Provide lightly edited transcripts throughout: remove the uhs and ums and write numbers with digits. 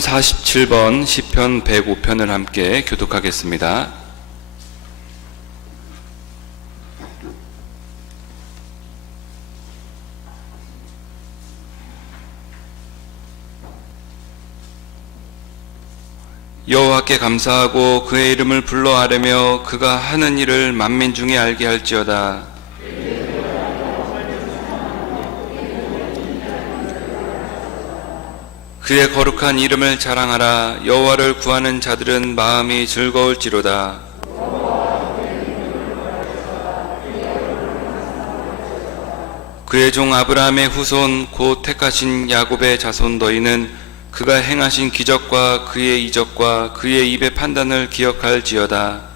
47번 시편 105편을 함께 교독하겠습니다. 여호와께 감사하고 그의 이름을 불러 아뢰며 그가 하는 일을 만민 중에 알게 할지어다. 그의 거룩한 이름을 자랑하라. 여호와를 구하는 자들은 마음이 즐거울지로다. 그의 종 아브라함의 후손 곧 택하신 야곱의 자손 너희는 그가 행하신 기적과 그의 이적과 그의 입의 판단을 기억할지어다.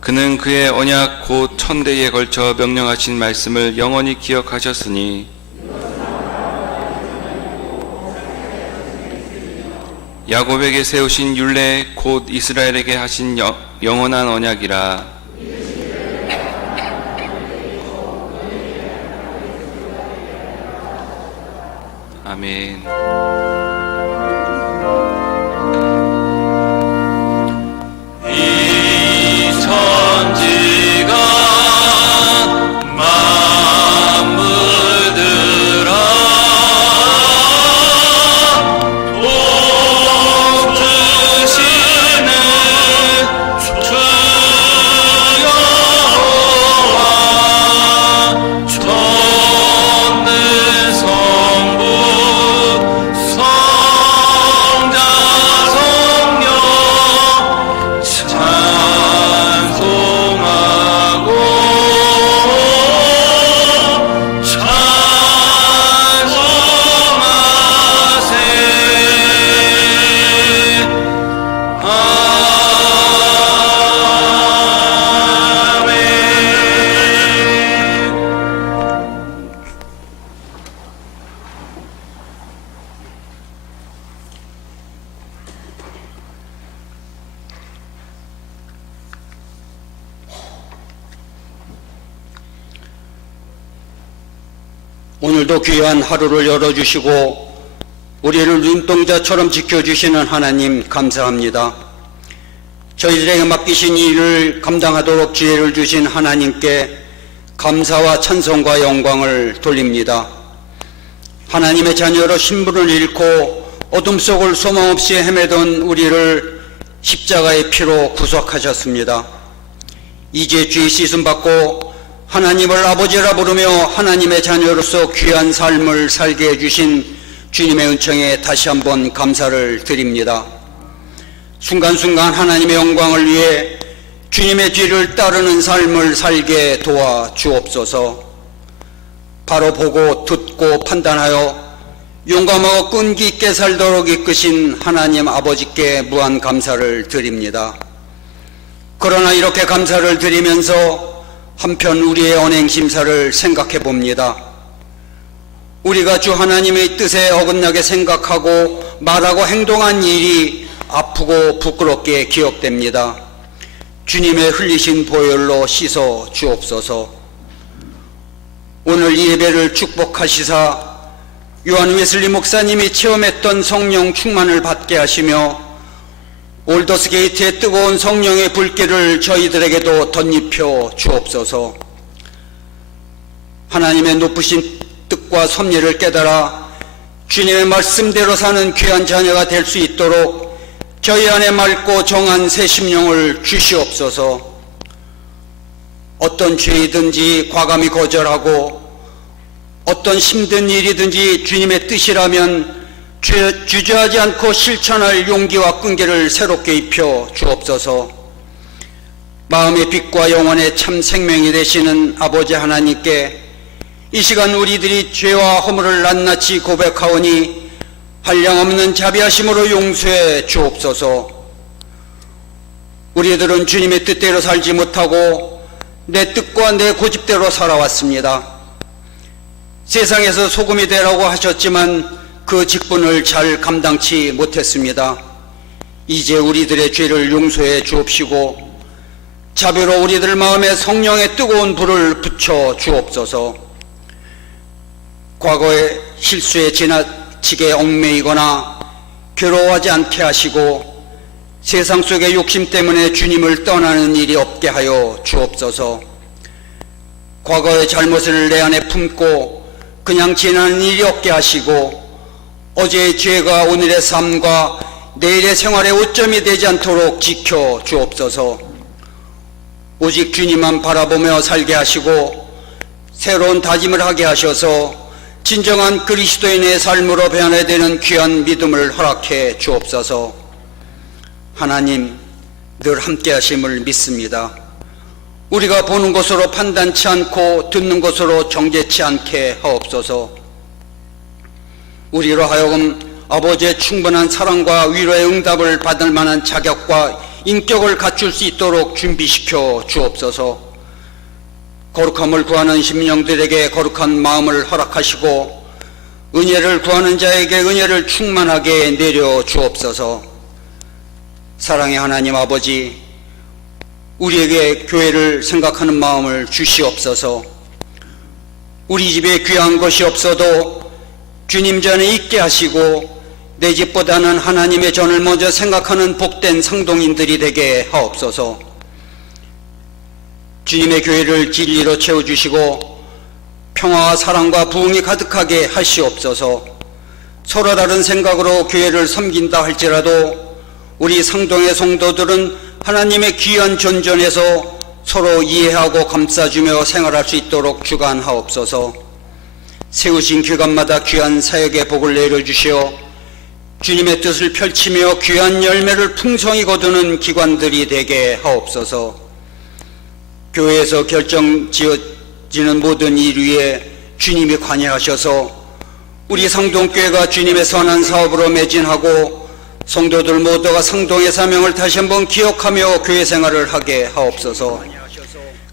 그는 그의 언약 곧 천대에 걸쳐 명령하신 말씀을 영원히 기억하셨으니 야곱에게 세우신 율례 곧 이스라엘에게 하신 영원한 언약이라. 아멘. 오늘도 귀한 하루를 열어주시고 우리를 눈동자처럼 지켜주시는 하나님 감사합니다. 저희들에게 맡기신 이 일을 감당하도록 지혜를 주신 하나님께 감사와 찬송과 영광을 돌립니다. 하나님의 자녀로 신분을 잃고 어둠 속을 소망 없이 헤매던 우리를 십자가의 피로 구속하셨습니다. 이제 죄 씻음 받고 하나님을 아버지라 부르며 하나님의 자녀로서 귀한 삶을 살게 해주신 주님의 은총에 다시 한번 감사를 드립니다. 순간순간 하나님의 영광을 위해 주님의 뒤를 따르는 삶을 살게 도와 주옵소서. 바로 보고 듣고 판단하여 용감하고 끈기 있게 살도록 이끄신 하나님 아버지께 무한 감사를 드립니다. 그러나 이렇게 감사를 드리면서 한편 우리의 언행심사를 생각해 봅니다. 우리가 주 하나님의 뜻에 어긋나게 생각하고 말하고 행동한 일이 아프고 부끄럽게 기억됩니다. 주님의 흘리신 보혈로 씻어 주옵소서. 오늘 이 예배를 축복하시사 요한 웨슬리 목사님이 체험했던 성령 충만을 받게 하시며 올더스 게이트의 뜨거운 성령의 불길을 저희들에게도 덧입혀 주옵소서. 하나님의 높으신 뜻과 섭리를 깨달아 주님의 말씀대로 사는 귀한 자녀가 될 수 있도록 저희 안에 맑고 정한 새 심령을 주시옵소서. 어떤 죄이든지 과감히 거절하고 어떤 힘든 일이든지 주님의 뜻이라면 주저하지 않고 실천할 용기와 끈기를 새롭게 입혀 주옵소서. 마음의 빛과 영혼의 참 생명이 되시는 아버지 하나님께 이 시간 우리들이 죄와 허물을 낱낱이 고백하오니 한량없는 자비하심으로 용서해 주옵소서. 우리들은 주님의 뜻대로 살지 못하고 내 뜻과 내 고집대로 살아왔습니다. 세상에서 소금이 되라고 하셨지만 그 직분을 잘 감당치 못했습니다. 이제 우리들의 죄를 용서해 주옵시고 자비로 우리들 마음에 성령의 뜨거운 불을 붙여 주옵소서. 과거의 실수에 지나치게 얽매이거나 괴로워하지 않게 하시고 세상 속의 욕심 때문에 주님을 떠나는 일이 없게 하여 주옵소서. 과거의 잘못을 내 안에 품고 그냥 지나는 일이 없게 하시고 어제의 죄가 오늘의 삶과 내일의 생활의 오점이 되지 않도록 지켜 주옵소서. 오직 주님만 바라보며 살게 하시고 새로운 다짐을 하게 하셔서 진정한 그리스도인의 삶으로 변화되는 귀한 믿음을 허락해 주옵소서. 하나님, 늘 함께 하심을 믿습니다. 우리가 보는 것으로 판단치 않고 듣는 것으로 정죄치 않게 하옵소서. 우리로 하여금 아버지의 충분한 사랑과 위로의 응답을 받을 만한 자격과 인격을 갖출 수 있도록 준비시켜 주옵소서. 거룩함을 구하는 심령들에게 거룩한 마음을 허락하시고 은혜를 구하는 자에게 은혜를 충만하게 내려 주옵소서. 사랑의 하나님 아버지, 우리에게 교회를 생각하는 마음을 주시옵소서. 우리 집에 귀한 것이 없어도 주님 전에 있게 하시고 내 집보다는 하나님의 전을 먼저 생각하는 복된 상동인들이 되게 하옵소서. 주님의 교회를 진리로 채워주시고 평화와 사랑과 부흥이 가득하게 하시옵소서. 서로 다른 생각으로 교회를 섬긴다 할지라도 우리 상동의 성도들은 하나님의 귀한 전전에서 서로 이해하고 감싸주며 생활할 수 있도록 주관하옵소서. 세우신 기관마다 귀한 사역의 복을 내려주시어 주님의 뜻을 펼치며 귀한 열매를 풍성히 거두는 기관들이 되게 하옵소서. 교회에서 결정지어지는 모든 일 위에 주님이 관여하셔서 우리 상동교회가 주님의 선한 사업으로 매진하고 성도들 모두가 상동의 사명을 다시 한번 기억하며 교회 생활을 하게 하옵소서.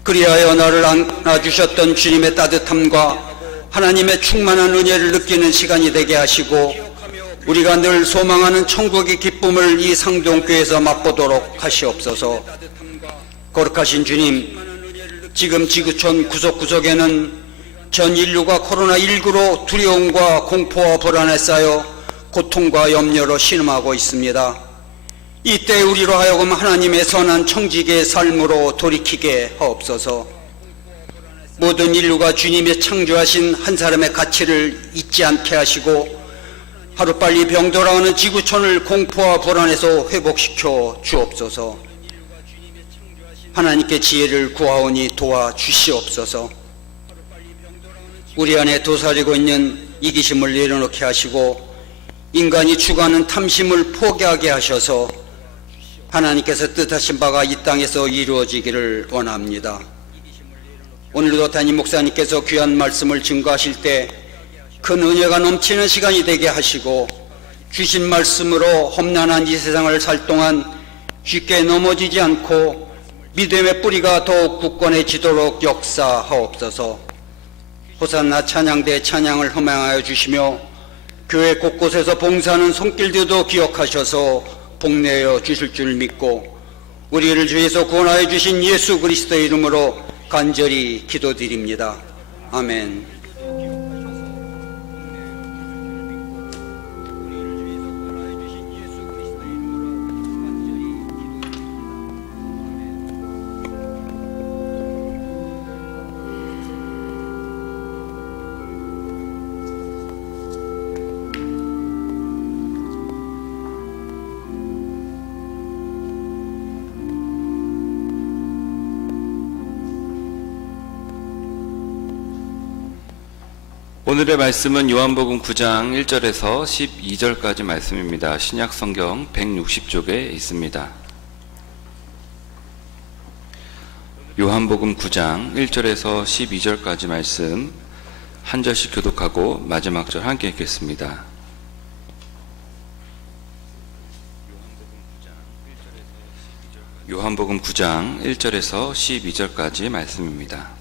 그리하여 나를 안아주셨던 주님의 따뜻함과 하나님의 충만한 은혜를 느끼는 시간이 되게 하시고 우리가 늘 소망하는 천국의 기쁨을 이 상동교회에서 맛보도록 하시옵소서. 거룩하신 주님, 지금 지구촌 구석구석에는 전 인류가 코로나19로 두려움과 공포와 불안에 쌓여 고통과 염려로 신음하고 있습니다. 이때 우리로 하여금 하나님의 선한 청지기의 삶으로 돌이키게 하옵소서. 모든 인류가 주님의 창조하신 한 사람의 가치를 잊지 않게 하시고 하루빨리 병돌아오는 지구촌을 공포와 불안에서 회복시켜 주옵소서. 하나님께 지혜를 구하오니 도와주시옵소서. 우리 안에 도사리고 있는 이기심을 내려놓게 하시고 인간이 추구하는 탐심을 포기하게 하셔서 하나님께서 뜻하신 바가 이 땅에서 이루어지기를 원합니다. 오늘도 담임 목사님께서 귀한 말씀을 증거하실 때 큰 은혜가 넘치는 시간이 되게 하시고 주신 말씀으로 험난한 이 세상을 살 동안 쉽게 넘어지지 않고 믿음의 뿌리가 더욱 굳건해지도록 역사하옵소서. 호산나 찬양대 찬양을 허망하여 주시며 교회 곳곳에서 봉사하는 손길들도 기억하셔서 복내어 주실 줄 믿고 우리를 주에서 구원하여 주신 예수 그리스도의 이름으로 간절히 기도드립니다. 아멘. 오늘의 말씀은 요한복음 9장 1절에서 12절까지 말씀입니다. 신약성경 160쪽에 있습니다. 요한복음 9장 1절에서 12절까지 말씀 한 절씩 교독하고 마지막 절 함께 읽겠습니다. 요한복음 9장 1절에서 12절까지 말씀입니다.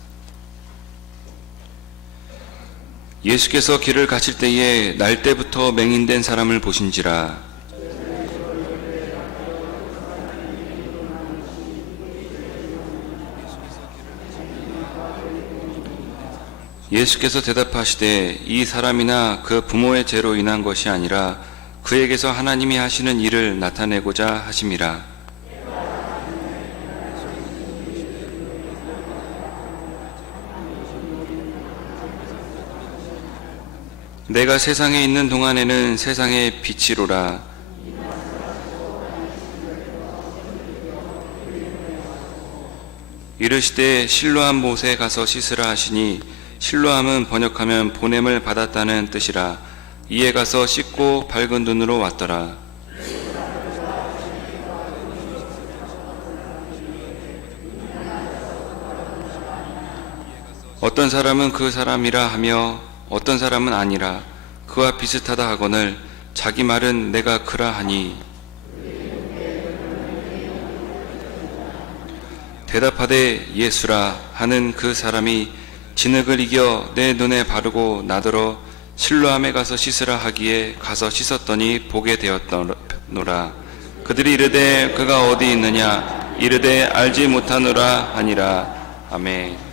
예수께서 길을 가실 때에 날 때부터 맹인된 사람을 보신지라. 예수께서 대답하시되 이 사람이나 그 부모의 죄로 인한 것이 아니라 그에게서 하나님이 하시는 일을 나타내고자 하심이라. 내가 세상에 있는 동안에는 세상의 빛이로라. 이르시되 실로암 못에 가서 씻으라 하시니 실로암은 번역하면 보냄을 받았다는 뜻이라. 이에 가서 씻고 밝은 눈으로 왔더라. 어떤 사람은 그 사람이라 하며 어떤 사람은 아니라 그와 비슷하다 하거늘 자기 말은 내가 그라 하니 대답하되 예수라 하는 그 사람이 진흙을 이겨 내 눈에 바르고 나더러 실로암에 가서 씻으라 하기에 가서 씻었더니 보게 되었노라. 그들이 이르되 그가 어디 있느냐 이르되 알지 못하노라 하니라. 아멘.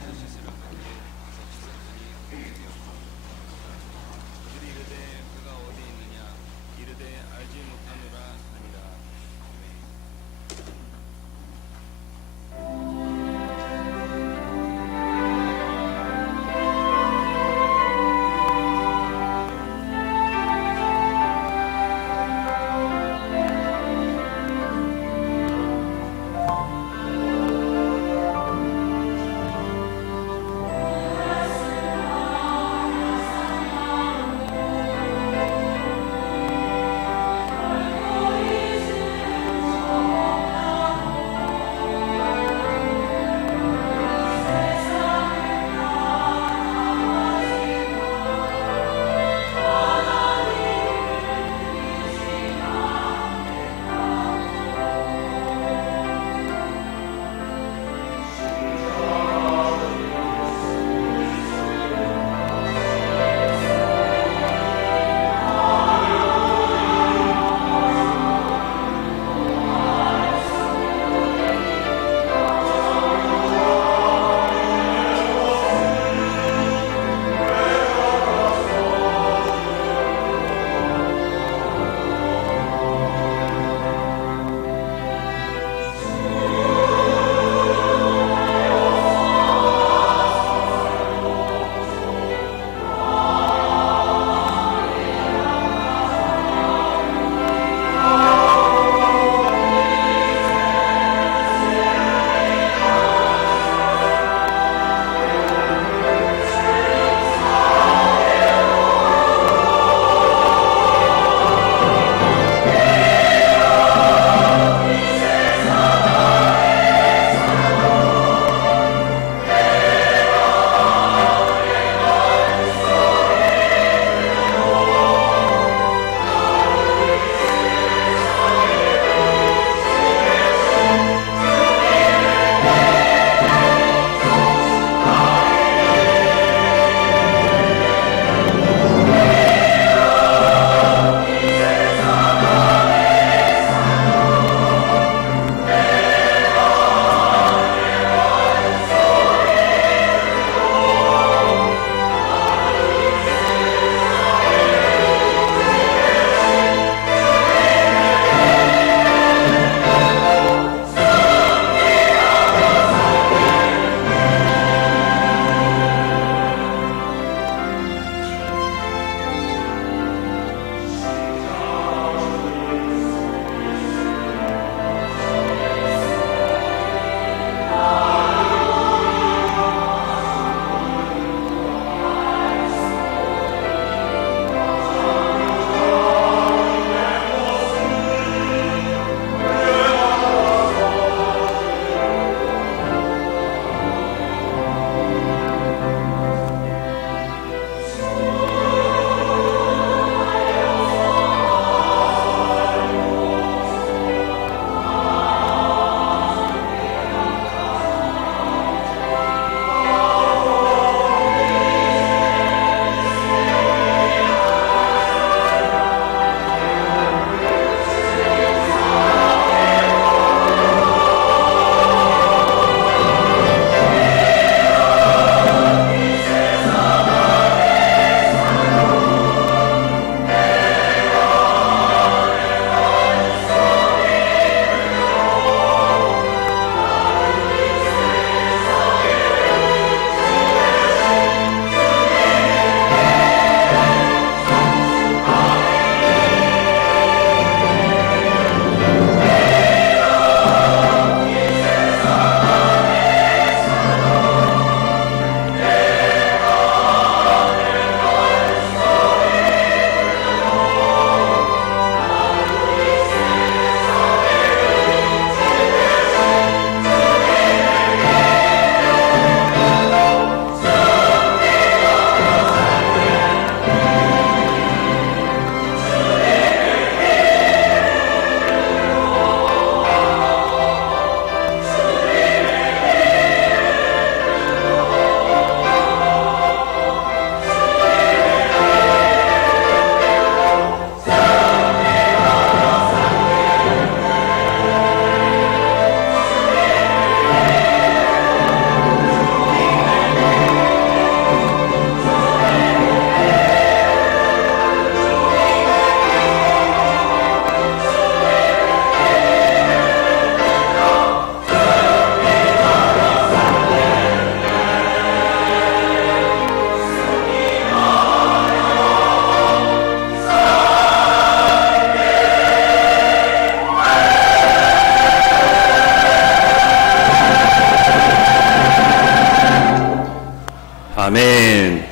아멘.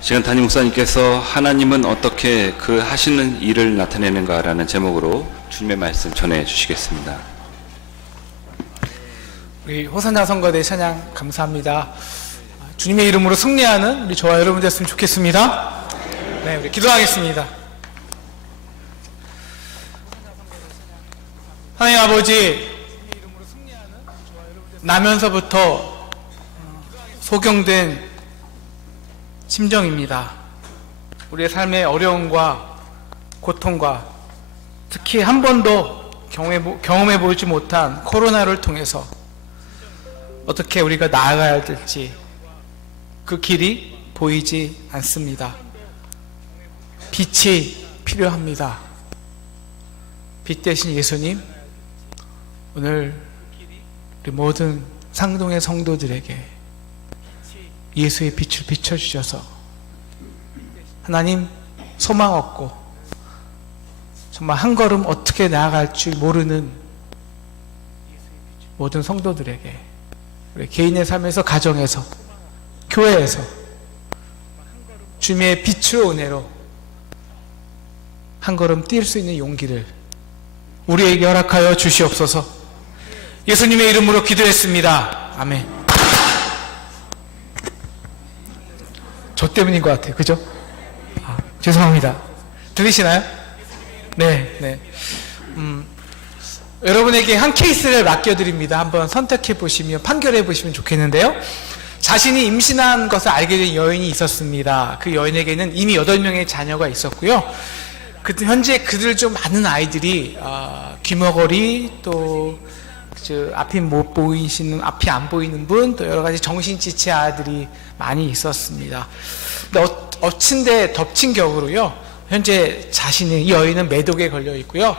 지금 담임 목사님께서 하나님은 어떻게 그 하시는 일을 나타내는가라는 제목으로 주님의 말씀 전해 주시겠습니다. 우리 호산나 선거대 찬양 감사합니다. 주님의 이름으로 승리하는 우리 저와 여러분 됐으면 좋겠습니다. 네, 우리 기도하겠습니다. 하나님 아버지, 나면서부터 소경된 심정입니다. 우리의 삶의 어려움과 고통과 특히 한 번도 경험해 보지 못한 코로나를 통해서 어떻게 우리가 나아가야 될지 그 길이 보이지 않습니다. 빛이 필요합니다. 빛 대신 예수님, 오늘 우리 모든 상동의 성도들에게 예수의 빛을 비춰주셔서 하나님 소망 없고 정말 한 걸음 어떻게 나아갈 줄 모르는 모든 성도들에게 우리 개인의 삶에서, 가정에서, 교회에서 주님의 빛으로 은혜로 한 걸음 뛸 수 있는 용기를 우리에게 허락하여 주시옵소서. 예수님의 이름으로 기도했습니다. 아멘. 저 때문인 것 같아요. 그죠? 죄송합니다. 들리시나요? 네. 여러분에게 한 케이스를 맡겨드립니다. 한번 선택해 보시면, 판결해 보시면 좋겠는데요. 자신이 임신한 것을 알게 된 여인이 있었습니다. 그 여인에게는 이미 8명의 자녀가 있었고요. 현재 그들 좀 많은 아이들이 귀머거리, 또 앞이 못 보이시는, 앞이 안 보이는 분, 또 여러 가지 정신지체 아들이 많이 있었습니다. 근데 엎친데 덮친 격으로요, 현재 이 여인은 매독에 걸려 있고요.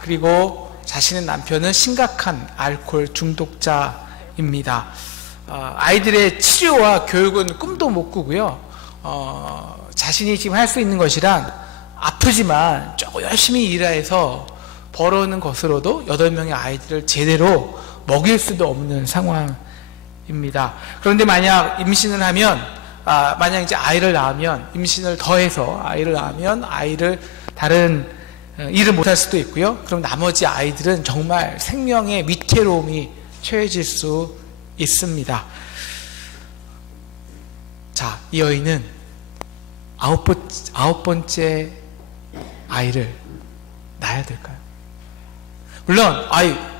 그리고 자신의 남편은 심각한 알코올 중독자입니다. 아이들의 치료와 교육은 꿈도 못 꾸고요. 자신이 지금 할 수 있는 것이란 아프지만 조금 열심히 일해서 벌어오는 것으로도 8명의 아이들을 제대로 먹일 수도 없는 상황입니다. 그런데 만약 임신을 하면, 만약 이제 아이를 낳으면, 임신을 더해서 아이를 낳으면 아이를 다른 일을 못할 수도 있고요. 그럼 나머지 아이들은 정말 생명의 위태로움이 처해질 수 있습니다. 자, 이 여인은 아홉 번째 아이를 낳아야 될까요? 물론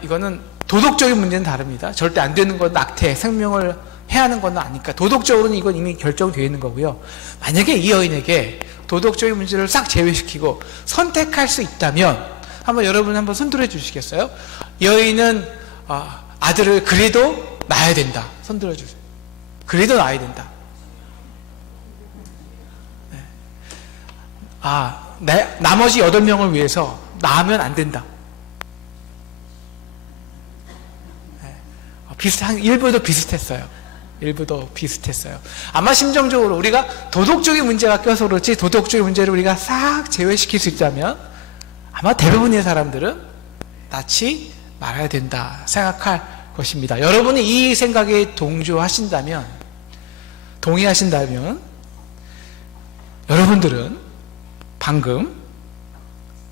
이거는 도덕적인 문제는 다릅니다. 절대 안 되는 건 낙태, 생명을 해하는 건 아니까 도덕적으로는 이건 이미 결정되어 있는 거고요. 만약에 이 여인에게 도덕적인 문제를 싹 제외시키고 선택할 수 있다면 여러분 한번 손들어 주시겠어요? 여인은 아들을 그래도 낳아야 된다. 손들어 주세요. 그래도 낳아야 된다. 나머지 8명을 위해서 낳으면 안 된다. 일부도 비슷했어요. 아마 심정적으로 우리가 도덕적인 문제가 껴서 그렇지, 도덕적인 문제를 우리가 싹 제외시킬 수 있다면 아마 대부분의 사람들은 낳지 말아야 된다 생각할 것입니다. 여러분이 이 생각에 동의하신다면 여러분들은 방금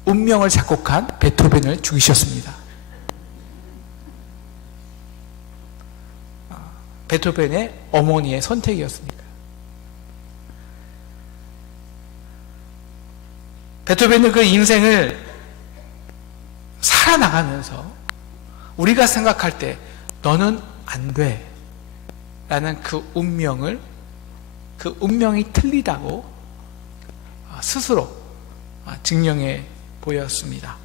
운명을 작곡한 베토벤을 죽이셨습니다. 베토벤의 어머니의 선택이었습니다. 베토벤은 그 인생을 살아나가면서 우리가 생각할 때 너는 안 돼 라는 그 운명이 틀리다고 스스로 증명해 보였습니다.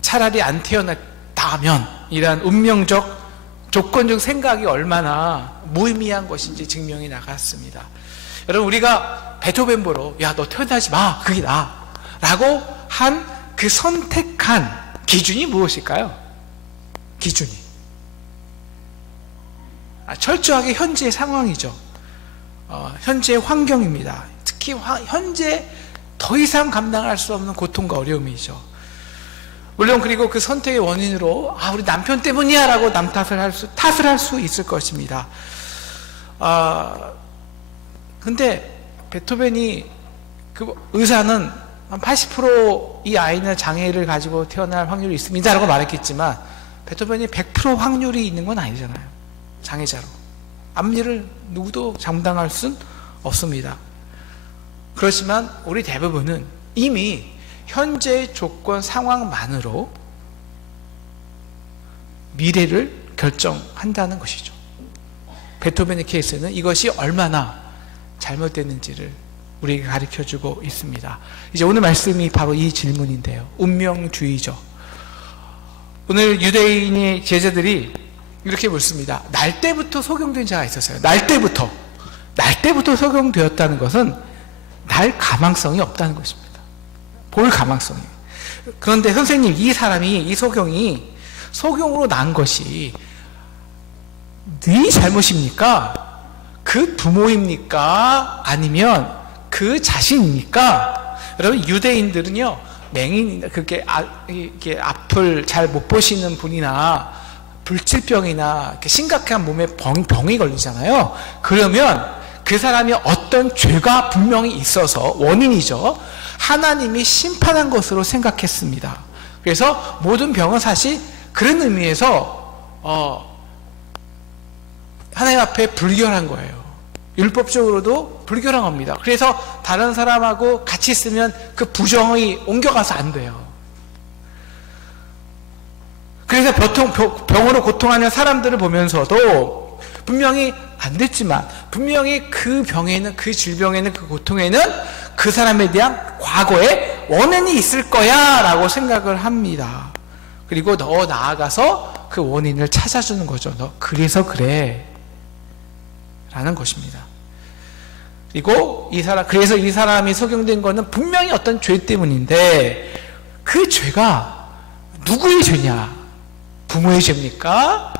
차라리 안 태어났다면 이란 운명적 조건적 생각이 얼마나 무의미한 것인지 증명이 나갔습니다. 여러분, 우리가 베토벤 보러 야 너 태어나지 마, 그게 나아 라고 한 그 선택한 기준이 무엇일까요? 기준이 철저하게 현재의 상황이죠. 현재의 환경입니다. 특히 현재 더 이상 감당할 수 없는 고통과 어려움이죠. 물론 그리고 그 선택의 원인으로 우리 남편 때문이야 라고 남 탓을 할 수 있을 것입니다. 근데 베토벤이 그 의사는 한 80% 이 아이는 장애를 가지고 태어날 확률이 있습니다 라고 말했겠지만 베토벤이 100% 확률이 있는 건 아니잖아요. 장애자로. 앞일을 누구도 장담할 순 없습니다. 그렇지만 우리 대부분은 이미 현재의 조건 상황만으로 미래를 결정한다는 것이죠. 베토벤의 케이스는 이것이 얼마나 잘못됐는지를 우리에게 가르쳐주고 있습니다. 이제 오늘 말씀이 바로 이 질문인데요. 운명주의죠. 오늘 유대인의 제자들이 이렇게 묻습니다. 날 때부터 소경된 자가 있었어요. 날 때부터 소경되었다는 것은 날 가망성이 없다는 것입니다. 볼 가망성이. 그런데 선생님, 이 소경이 소경으로 난 것이 네 잘못입니까? 그 부모입니까? 아니면 그 자신입니까? 여러분, 유대인들은요, 맹인, 이렇게 앞을 잘 못 보시는 분이나 불치병이나 이렇게 심각한 몸에 병이 걸리잖아요. 그러면 그 사람이 어떤 죄가 분명히 있어서 원인이죠. 하나님이 심판한 것으로 생각했습니다. 그래서 모든 병은 사실 그런 의미에서 하나님 앞에 불결한 거예요. 율법적으로도 불결한 겁니다. 그래서 다른 사람하고 같이 있으면 그 부정이 옮겨가서 안 돼요. 그래서 보통 병으로 고통하는 사람들을 보면서도 분명히 안 됐지만 분명히 그 병에는, 그 질병에는, 그 고통에는 그 사람에 대한 과거에 원인이 있을 거야 라고 생각을 합니다. 그리고 더 나아가서 그 원인을 찾아주는 거죠. 너 그래서 그래 라는 것입니다. 그리고 그래서 이 사람이 소경된 거는 분명히 어떤 죄 때문인데 그 죄가 누구의 죄냐? 부모의 죄입니까?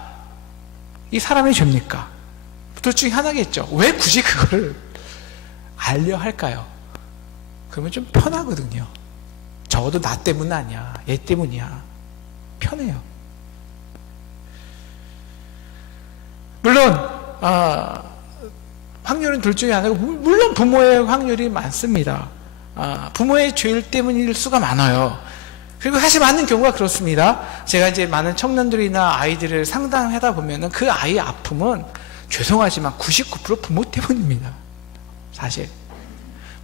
이 사람의 죄입니까? 둘 중에 하나겠죠. 왜 굳이 그거를 알려 할까요? 그러면 좀 편하거든요. 적어도 나 때문 아니야. 얘 때문이야. 편해요. 물론 확률은 둘 중에 하나고, 물론 부모의 확률이 많습니다. 부모의 죄 때문일 수가 많아요. 그리고 사실 많은 경우가 그렇습니다. 제가 이제 많은 청년들이나 아이들을 상담하다 보면은 그 아이의 아픔은 죄송하지만 99% 부모 때문입니다. 사실.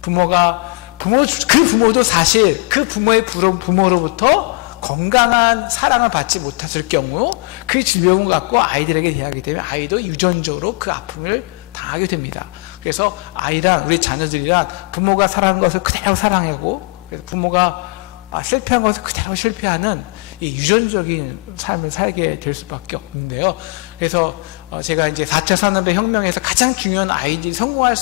그 부모도 사실 그 부모의 부모로부터 건강한 사랑을 받지 못했을 경우 그 질병을 갖고 아이들에게 대하게 되면 아이도 유전적으로 그 아픔을 당하게 됩니다. 그래서 아이랑 우리 자녀들이랑 부모가 사랑한 것을 그대로 사랑하고, 그래서 부모가 실패한 것을 그대로 실패하는 이 유전적인 삶을 살게 될 수밖에 없는데요. 그래서 제가 이제 4차 산업의 혁명에서 가장 중요한 아이들이 성공한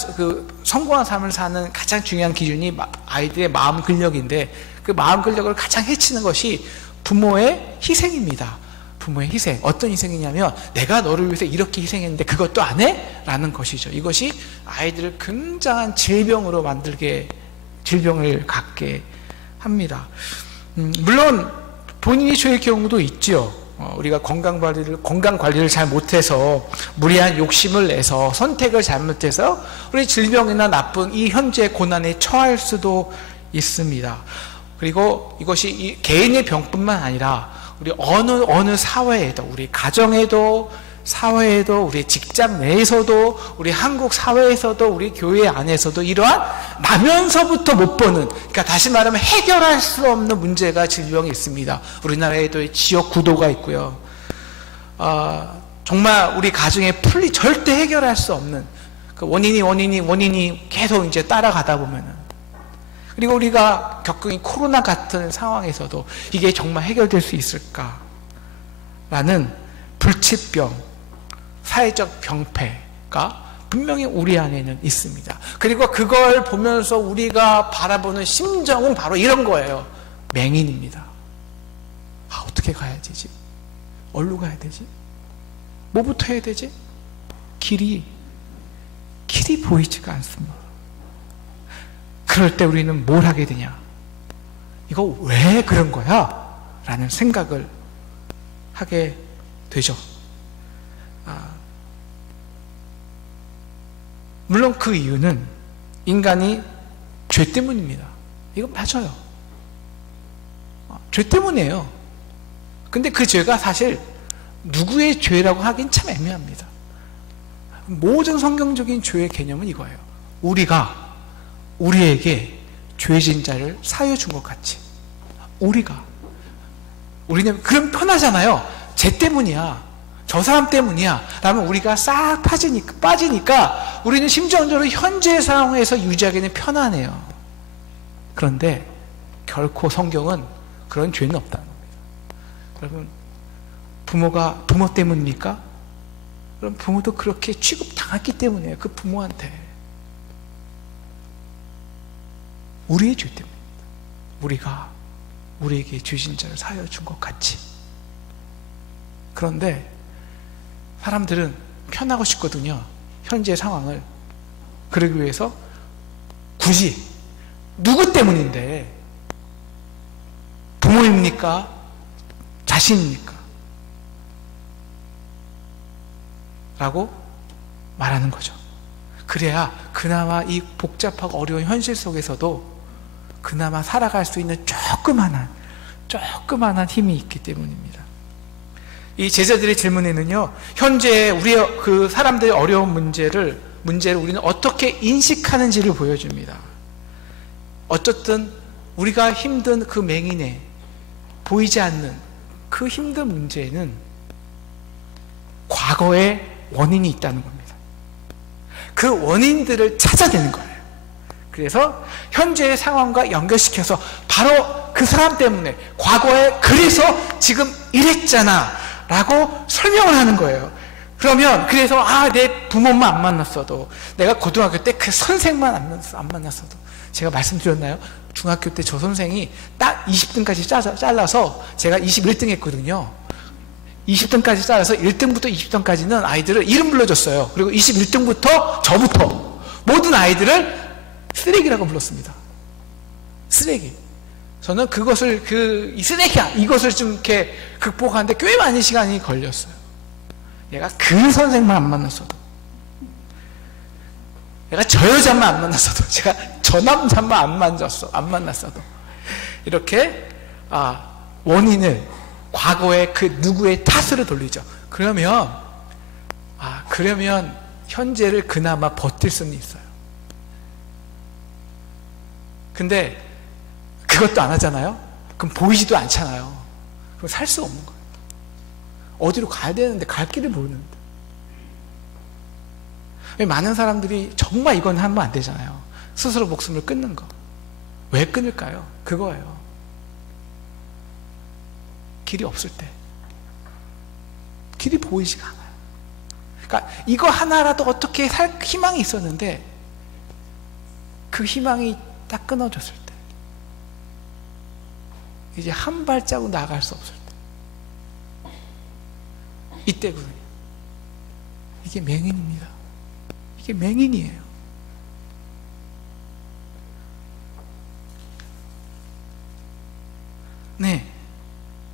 삶을 사는 가장 중요한 기준이 아이들의 마음 근력인데, 그 마음 근력을 가장 해치는 것이 부모의 희생입니다. 부모의 희생. 어떤 희생이냐면 내가 너를 위해서 이렇게 희생했는데 그것도 안 해? 라는 것이죠. 이것이 아이들을 굉장한 질병을 갖게 합니다. 물론 본인이 죄의 경우도 있죠. 우리가 건강 관리를 잘 못해서 무리한 욕심을 내서 선택을 잘못해서 우리 질병이나 나쁜 이 현재 고난에 처할 수도 있습니다. 그리고 이것이 개인의 병뿐만 아니라 우리 어느 사회에도, 우리 가정에도, 사회에도, 우리 직장 내에서도, 우리 한국 사회에서도, 우리 교회 안에서도 이러한 나면서부터 못 보는, 그러니까 다시 말하면 해결할 수 없는 문제가, 질병이 있습니다. 우리나라에도 지역 구도가 있고요. 정말 우리 가정에 절대 해결할 수 없는 그 원인이 계속 이제 따라가다 보면은, 그리고 우리가 겪은 코로나 같은 상황에서도 이게 정말 해결될 수 있을까? 라는 불치병, 사회적 병폐가 분명히 우리 안에는 있습니다. 그리고 그걸 보면서 우리가 바라보는 심정은 바로 이런 거예요. 맹인입니다. 어떻게 가야 되지? 어디로 가야 되지? 뭐부터 해야 되지? 길이 보이지가 않습니다. 그럴 때 우리는 뭘 하게 되냐? 이거 왜 그런 거야? 라는 생각을 하게 되죠. 물론 그 이유는 인간이 죄 때문입니다. 이건 맞아요. 죄 때문이에요. 근데 그 죄가 사실 누구의 죄라고 하긴 참 애매합니다. 모든 성경적인 죄의 개념은 이거예요. 우리가 우리에게 죄진 자를 사하여 준 것 같이. 우리는 그럼 편하잖아요. 쟤 때문이야, 저 사람 때문이야 라면 우리가 싹 빠지니까 우리는 심정적으로 현재의 상황에서 유지하기는 편하네요. 그런데 결코 성경은 그런 죄는 없다는 겁니다. 여러분, 부모 때문입니까? 그럼 부모도 그렇게 취급당했기 때문이에요. 그 부모한테. 우리의 죄 때문입니다. 우리가 우리에게 죄진 자를 사하여 준 것 같이. 그런데 사람들은 편하고 싶거든요. 현재 상황을. 그러기 위해서 굳이 누구 때문인데, 부모입니까? 자신입니까? 라고 말하는 거죠. 그래야 그나마 이 복잡하고 어려운 현실 속에서도 그나마 살아갈 수 있는 조그만한 힘이 있기 때문입니다. 이 제자들의 질문에는요, 현재 우리의 그 사람들의 어려운 문제를 우리는 어떻게 인식하는지를 보여줍니다. 어쨌든 우리가 힘든 그 맹인에 보이지 않는 그 힘든 문제에는 과거의 원인이 있다는 겁니다. 그 원인들을 찾아내는 거예요. 그래서 현재의 상황과 연결시켜서 바로 그 사람 때문에 과거에 그래서 지금 이랬잖아 라고 설명을 하는 거예요. 그래서 내 부모만 안 만났어도, 내가 고등학교 때 그 선생만 안 만났어도, 제가 말씀드렸나요? 중학교 때 저 선생이 딱 20등까지 잘라서 제가 21등 했거든요. 20등까지 잘라서 1등부터 20등까지는 아이들을 이름 불러줬어요. 그리고 21등부터 저부터 모든 아이들을 쓰레기라고 불렀습니다. 쓰레기. 저는 그것을 이 쓰레기야, 이것을 좀 이렇게 극복하는데 꽤 많은 시간이 걸렸어요. 내가 그 선생만 안 만났어도, 내가 저 여자만 안 만났어도, 제가 저 남자만 안 만났어도, 이렇게 원인을 과거의 그 누구의 탓으로 돌리죠. 그러면 현재를 그나마 버틸 수는 있어요. 근데 그것도 안 하잖아요? 그럼 보이지도 않잖아요. 그럼 살 수 없는 거예요. 어디로 가야 되는데 갈 길을 모르는데. 많은 사람들이 정말 이건 하면 안 되잖아요. 스스로 목숨을 끊는 거. 왜 끊을까요? 그거예요. 길이 없을 때. 길이 보이지가 않아요. 그러니까 이거 하나라도 어떻게 살 희망이 있었는데 그 희망이 딱 끊어졌을 때, 이제 한 발자국 나아갈 수 없을 때, 이때거든요. 이게 맹인입니다. 이게 맹인이에요. 네,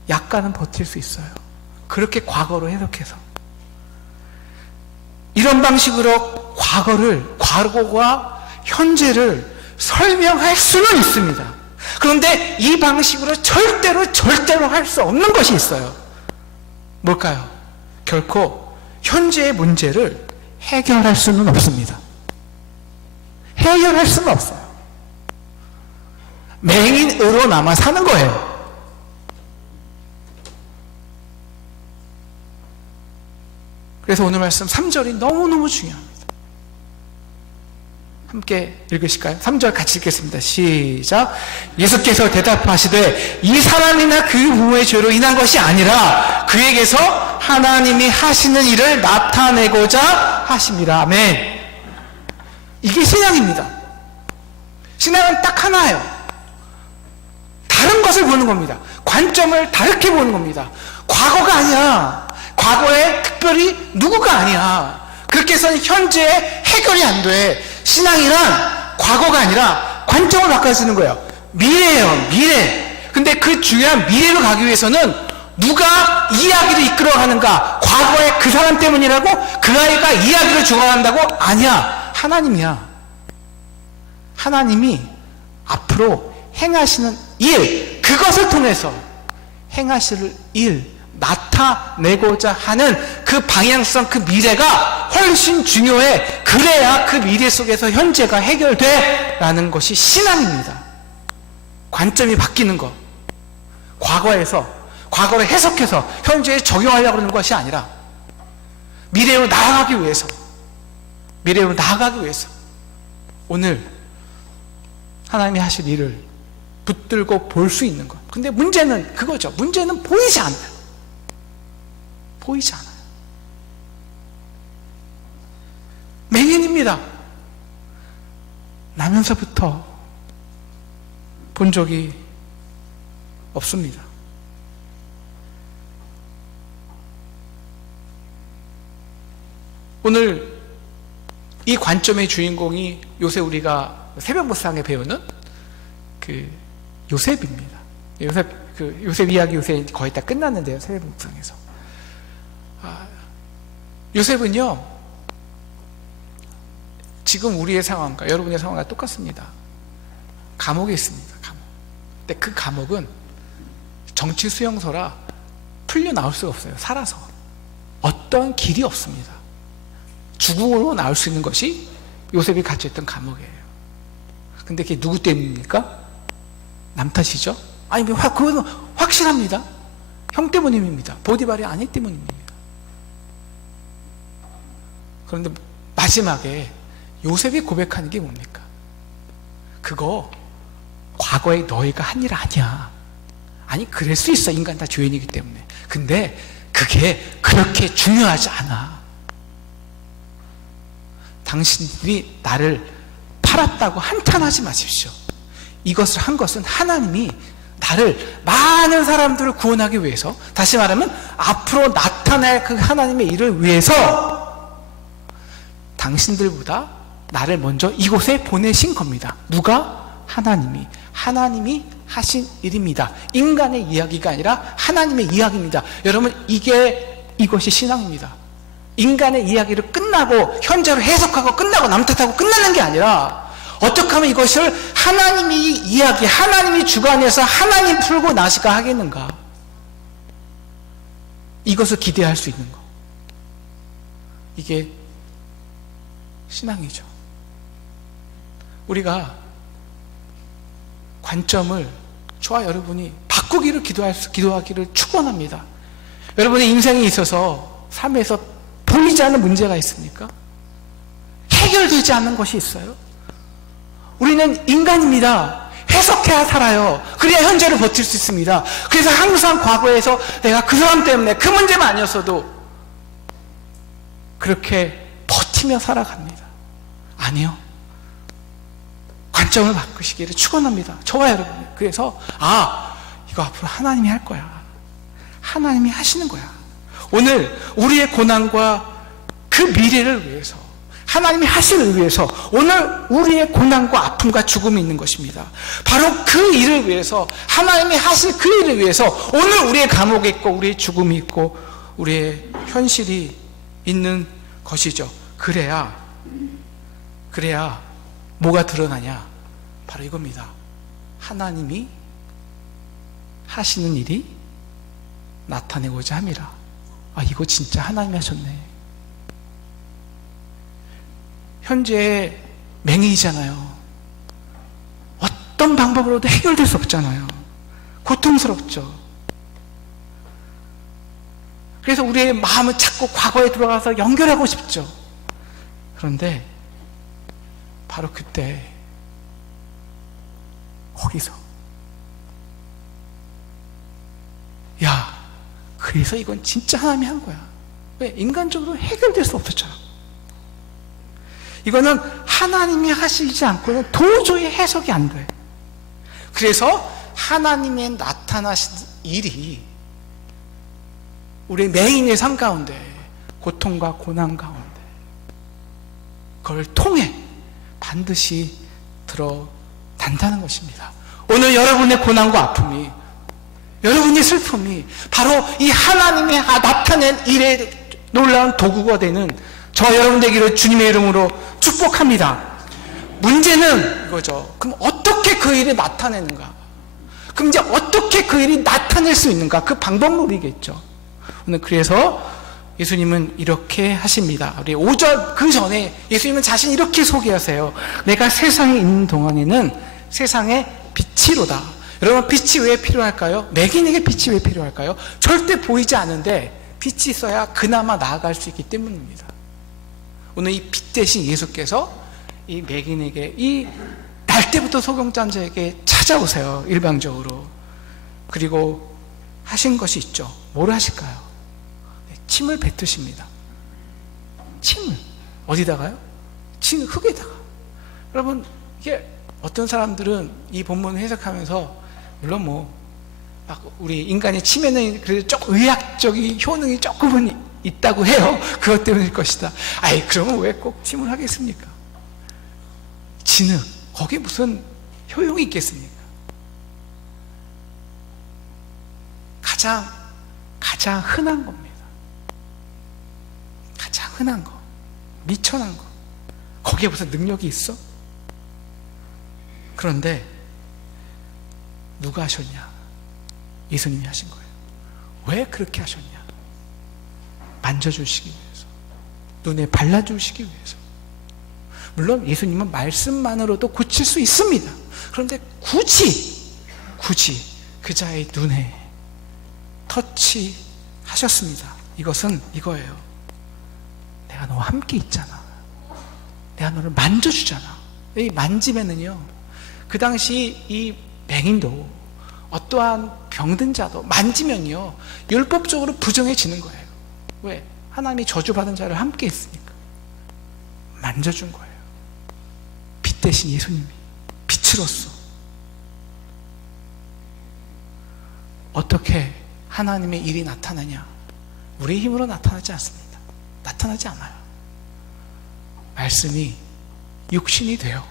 약간은 버틸 수 있어요. 그렇게 과거로 해석해서. 이런 방식으로 과거와 현재를 설명할 수는 있습니다. 그런데 이 방식으로 절대로 할 수 없는 것이 있어요. 뭘까요? 결코 현재의 문제를 해결할 수는 없습니다. 해결할 수는 없어요. 맹인으로 남아 사는 거예요. 그래서 오늘 말씀 3절이 너무너무 중요합니다. 함께 읽으실까요? 3절 같이 읽겠습니다. 시작. 예수께서 대답하시되 이 사람이나 그 부모의 죄로 인한 것이 아니라 그에게서 하나님이 하시는 일을 나타내고자 하심이라. 아멘. 이게 신앙입니다. 신앙은 딱 하나예요. 다른 것을 보는 겁니다. 관점을 다르게 보는 겁니다. 과거가 아니야. 과거에 특별히 누구가 아니야. 그렇게 해서는 현재의 해결이 안 돼. 신앙이란 과거가 아니라 관점을 바꿔주는 거예요. 미래예요, 미래. 근데 그 중요한 미래로 가기 위해서는 누가 이야기를 이끌어가는가? 과거에 그 사람 때문이라고? 그 아이가 이야기를 주관한다고? 아니야. 하나님이야. 하나님이 앞으로 행하시는 일, 그것을 통해서 행하실 일, 나타내고자 하는 그 방향성, 그 미래가 훨씬 중요해. 그래야 그 미래 속에서 현재가 해결돼 라는 것이 신앙입니다. 관점이 바뀌는 것. 과거를 해석해서 현재에 적용하려고 하는 것이 아니라 미래로 나아가기 위해서 오늘 하나님이 하실 일을 붙들고 볼 수 있는 것. 근데 문제는 그거죠. 문제는 보이지 않아요. 맹인입니다. 나면서부터 본 적이 없습니다. 오늘 이 관점의 주인공이 요새 우리가 새벽 묵상에 배우는 그 요셉입니다. 요셉 이야기 요새 거의 다 끝났는데요. 새벽 묵상에서. 요셉은요, 지금 우리의 상황과 여러분의 상황과 똑같습니다. 감옥에 있습니다. 근데 그 감옥은 정치 수용소라 풀려 나올 수가 없어요. 살아서. 어떤 길이 없습니다. 죽음으로 나올 수 있는 것이 요셉이 갇혀있던 감옥이에요. 근데 그게 누구 때문입니까? 남 탓이죠? 아니, 그건 확실합니다. 형 때문입니다. 보디발의 아내 때문입니다. 그런데 마지막에 요셉이 고백하는 게 뭡니까? 그거 과거에 너희가 한 일 아니야. 아니, 그럴 수 있어. 인간 다 죄인이기 때문에. 근데 그게 그렇게 중요하지 않아. 당신들이 나를 팔았다고 한탄하지 마십시오. 이것을 한 것은 하나님이 나를, 많은 사람들을 구원하기 위해서, 다시 말하면 앞으로 나타날 그 하나님의 일을 위해서 당신들보다 나를 먼저 이곳에 보내신 겁니다. 누가? 하나님이 하신 일입니다. 인간의 이야기가 아니라 하나님의 이야기입니다. 여러분, 이것이 신앙입니다. 인간의 이야기를 끝나고 현재로 해석하고 끝나고 남 탓하고 끝나는 게 아니라 어떻게 하면 이것을 하나님이 이야기, 하나님이 주관해서 하나님 풀고 나시가 하겠는가? 이것을 기대할 수 있는 것. 이게 신앙이죠. 우리가 관점을 저와 여러분이 바꾸기를 기도하기를 축원합니다. 여러분의 인생에 있어서 삶에서 보이지 않는 문제가 있습니까? 해결되지 않는 것이 있어요? 우리는 인간입니다. 해석해야 살아요. 그래야 현재를 버틸 수 있습니다. 그래서 항상 과거에서 내가 그 사람 때문에 그 문제만 아니었어도 그렇게 버티며 살아갑니다. 아니요. 관점을 바꾸시기를 축원합니다. 저와 여러분. 그래서 이거 앞으로 하나님이 할 거야. 하나님이 하시는 거야. 오늘 우리의 고난과 그 미래를 위해서, 하나님이 하시는 위해서 오늘 우리의 고난과 아픔과 죽음이 있는 것입니다. 바로 그 일을 위해서, 하나님이 하실 그 일을 위해서 오늘 우리의 감옥이 있고 우리의 죽음이 있고 우리의 현실이 있는 것이죠. 그래야 뭐가 드러나냐? 바로 이겁니다. 하나님이 하시는 일이 나타내고자 함이라. 이거 진짜 하나님이 하셨네. 현재 맹인이잖아요. 어떤 방법으로도 해결될 수 없잖아요. 고통스럽죠. 그래서 우리의 마음은 자꾸 과거에 들어가서 연결하고 싶죠. 그런데 바로 그때 거기서 그래서 이건 진짜 하나님이 한 거야. 왜? 인간적으로 해결될 수 없었잖아. 이거는 하나님이 하시지 않고는 도저히 해석이 안 돼. 그래서 하나님의 나타나신 일이 우리 맹인의 삶 가운데, 고통과 고난 가운데 그걸 통해 반드시 드러난다는 것입니다. 오늘 여러분의 고난과 아픔이 여러분의 슬픔이 바로 이 하나님의 나타낸 일의 놀라운 도구가 되는 저 여러분 되기를 주님의 이름으로 축복합니다. 문제는 이거죠. 그럼 어떻게 그 일을 나타내는가? 그럼 이제 어떻게 그 일이 나타낼 수 있는가? 그 방법론이겠죠. 오늘 그래서 예수님은 이렇게 하십니다. 우리 5절 그 전에 예수님은 자신 이렇게 소개하세요. 내가 세상에 있는 동안에는 세상의 빛이로다. 여러분, 빛이 왜 필요할까요? 매gin에게 빛이 왜 필요할까요? 절대 보이지 않는데 빛이 있어야 그나마 나아갈 수 있기 때문입니다. 오늘 이 빛 대신 예수께서 이 매gin에게, 이 날 때부터 소경자에게 찾아오세요. 일방적으로. 그리고 하신 것이 있죠. 뭘 하실까요? 침을 뱉으십니다. 침을 어디다가요? 침 흙에다가. 여러분, 이게 어떤 사람들은 이 본문을 해석하면서, 물론 막 우리 인간의 침에는 그래도 조금 의학적인 효능이 조금은 있다고 해요. 그것 때문일 것이다. 아이, 그러면 왜 꼭 침을 하겠습니까? 진흙, 거기에 무슨 효용이 있겠습니까? 가장 흔한 겁니다. 가장 흔한 거, 미천한 거, 거기에 무슨 능력이 있어? 그런데 누가 하셨냐? 예수님이 하신 거예요. 왜 그렇게 하셨냐? 만져주시기 위해서, 눈에 발라주시기 위해서. 물론 예수님은 말씀만으로도 고칠 수 있습니다. 그런데 굳이 그 자의 눈에 터치하셨습니다. 이것은 이거예요. 내가 너와 함께 있잖아. 내가 너를 만져주잖아. 이 만지면은요, 그 당시 이 맹인도 어떠한 병든 자도 만지면요, 율법적으로 부정해지는 거예요. 왜? 하나님이 저주받은 자를 함께 있으니까. 만져준 거예요. 빛 대신 예수님이 빛으로서. 어떻게 하나님의 일이 나타나냐? 우리의 힘으로 나타나지 않습니다. 나타나지 않아요. 말씀이 육신이 되어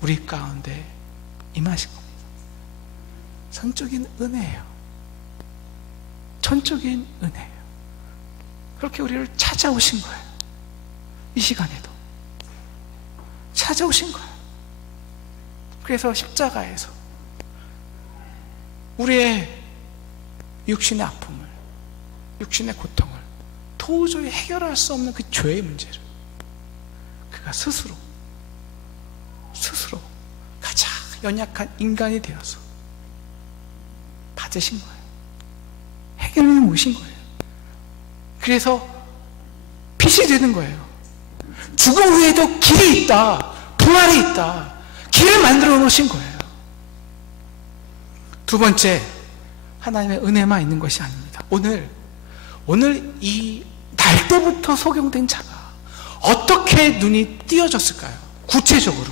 우리 가운데 임하신 겁니다. 선적인 은혜예요. 전적인 은혜예요. 그렇게 우리를 찾아오신 거예요. 이 시간에도 찾아오신 거예요. 그래서 십자가에서 우리의 육신의 아픔을, 육신의 고통을 도저히 해결할 수 없는 그 죄의 문제를 그가 스스로 가장 연약한 인간이 되어서 받으신 거예요. 해결해 오신 거예요. 그래서 빛이 되는 거예요. 죽음 후에도 길이 있다, 부활이 있다, 길을 만들어 놓으신 거예요. 두 번째, 하나님의 은혜만 있는 것이 아닙니다. 오늘 이 날 때부터 소경된 자가 어떻게 눈이 띄어졌을까요? 구체적으로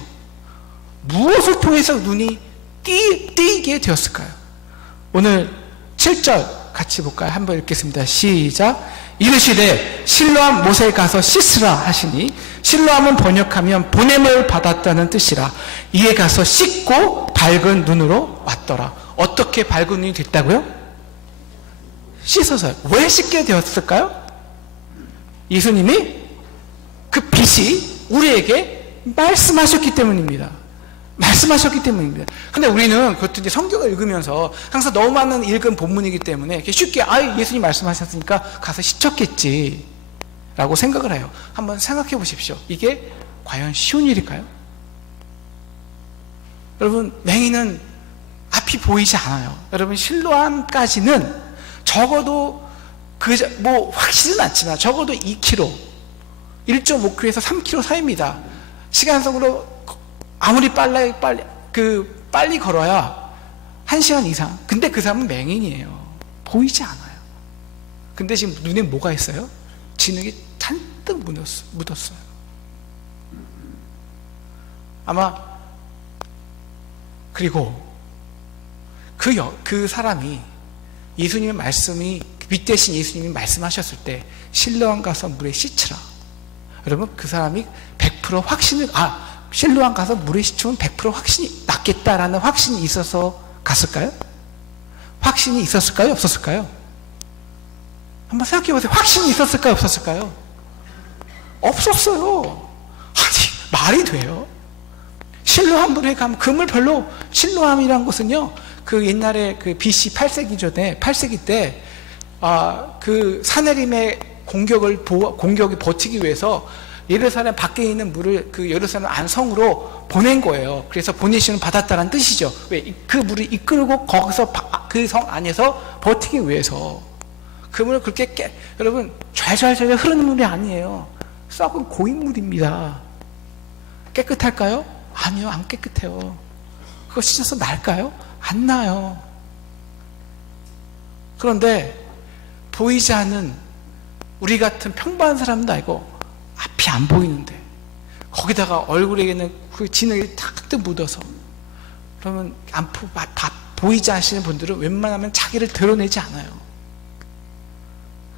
무엇을 통해서 눈이 띄게 되었을까요? 오늘 7절 같이 볼까요? 한번 읽겠습니다. 시작. 이르시되 실로암 못에 가서 씻으라 하시니, 실로암은 번역하면 보냄을 받았다는 뜻이라. 이에 가서 씻고 밝은 눈으로 왔더라. 어떻게 밝은 눈이 됐다고요? 씻어서요. 왜 씻게 되었을까요? 예수님이 그 빛이 우리에게 말씀하셨기 때문입니다. 말씀하셨기 때문입니다. 근데 우리는 그것도 이제 성경을 읽으면서 항상 너무 많은 읽은 본문이기 때문에 쉽게 예수님 말씀하셨으니까 가서 씻었겠지 라고 생각을 해요. 한번 생각해 보십시오. 이게 과연 쉬운 일일까요? 여러분, 맹인은 앞이 보이지 않아요. 여러분, 실로암까지는 적어도 확실은 않지만 적어도 2km, 1.5km에서 3km 사이입니다. 시간적으로 아무리 빨리 걸어야 1시간 이상. 근데 그 사람은 맹인이에요. 보이지 않아요. 근데 지금 눈에 뭐가 있어요? 진흙이 잔뜩 묻었어요. 아마 그리고 그 사람이 예수님의 말씀이, 빛 대신 예수님이 말씀하셨을 때 실로암 가서 물에 씻으라. 여러분, 그 사람이 100% 확신을, 실로암 가서 물에 씻으면 100% 확신이 낫겠다라는 확신이 있어서 갔을까요? 확신이 있었을까요? 없었을까요? 한번 생각해 보세요. 확신이 있었을까요? 없었을까요? 없었어요. 아니, 말이 돼요? 실로암 물에 가면 금을 별로, 실로암이란 곳은요, 그 옛날에 그 BC 8세기 전에, 8세기 때, 그 사내림의 공격이 버티기 위해서 예루살렘 밖에 있는 물을 그 예루살렘 안성으로 보낸 거예요. 그래서 보내시는 받았다는 뜻이죠. 왜? 그 물을 이끌고 거기서 그 성 안에서 버티기 위해서. 그 물을 그렇게 여러분, 잘잘잘 흐르는 물이 아니에요. 썩은 고인물입니다. 깨끗할까요? 아니요, 안 깨끗해요. 그거 씻어서 날까요? 안 나요. 그런데 보이지 않는 우리 같은 평범한 사람도 알고 앞이 안 보이는데 거기다가 얼굴에게는 그 진흙이 탁탁 묻어서 그러면 보이지 않으시는 분들은 웬만하면 자기를 드러내지 않아요.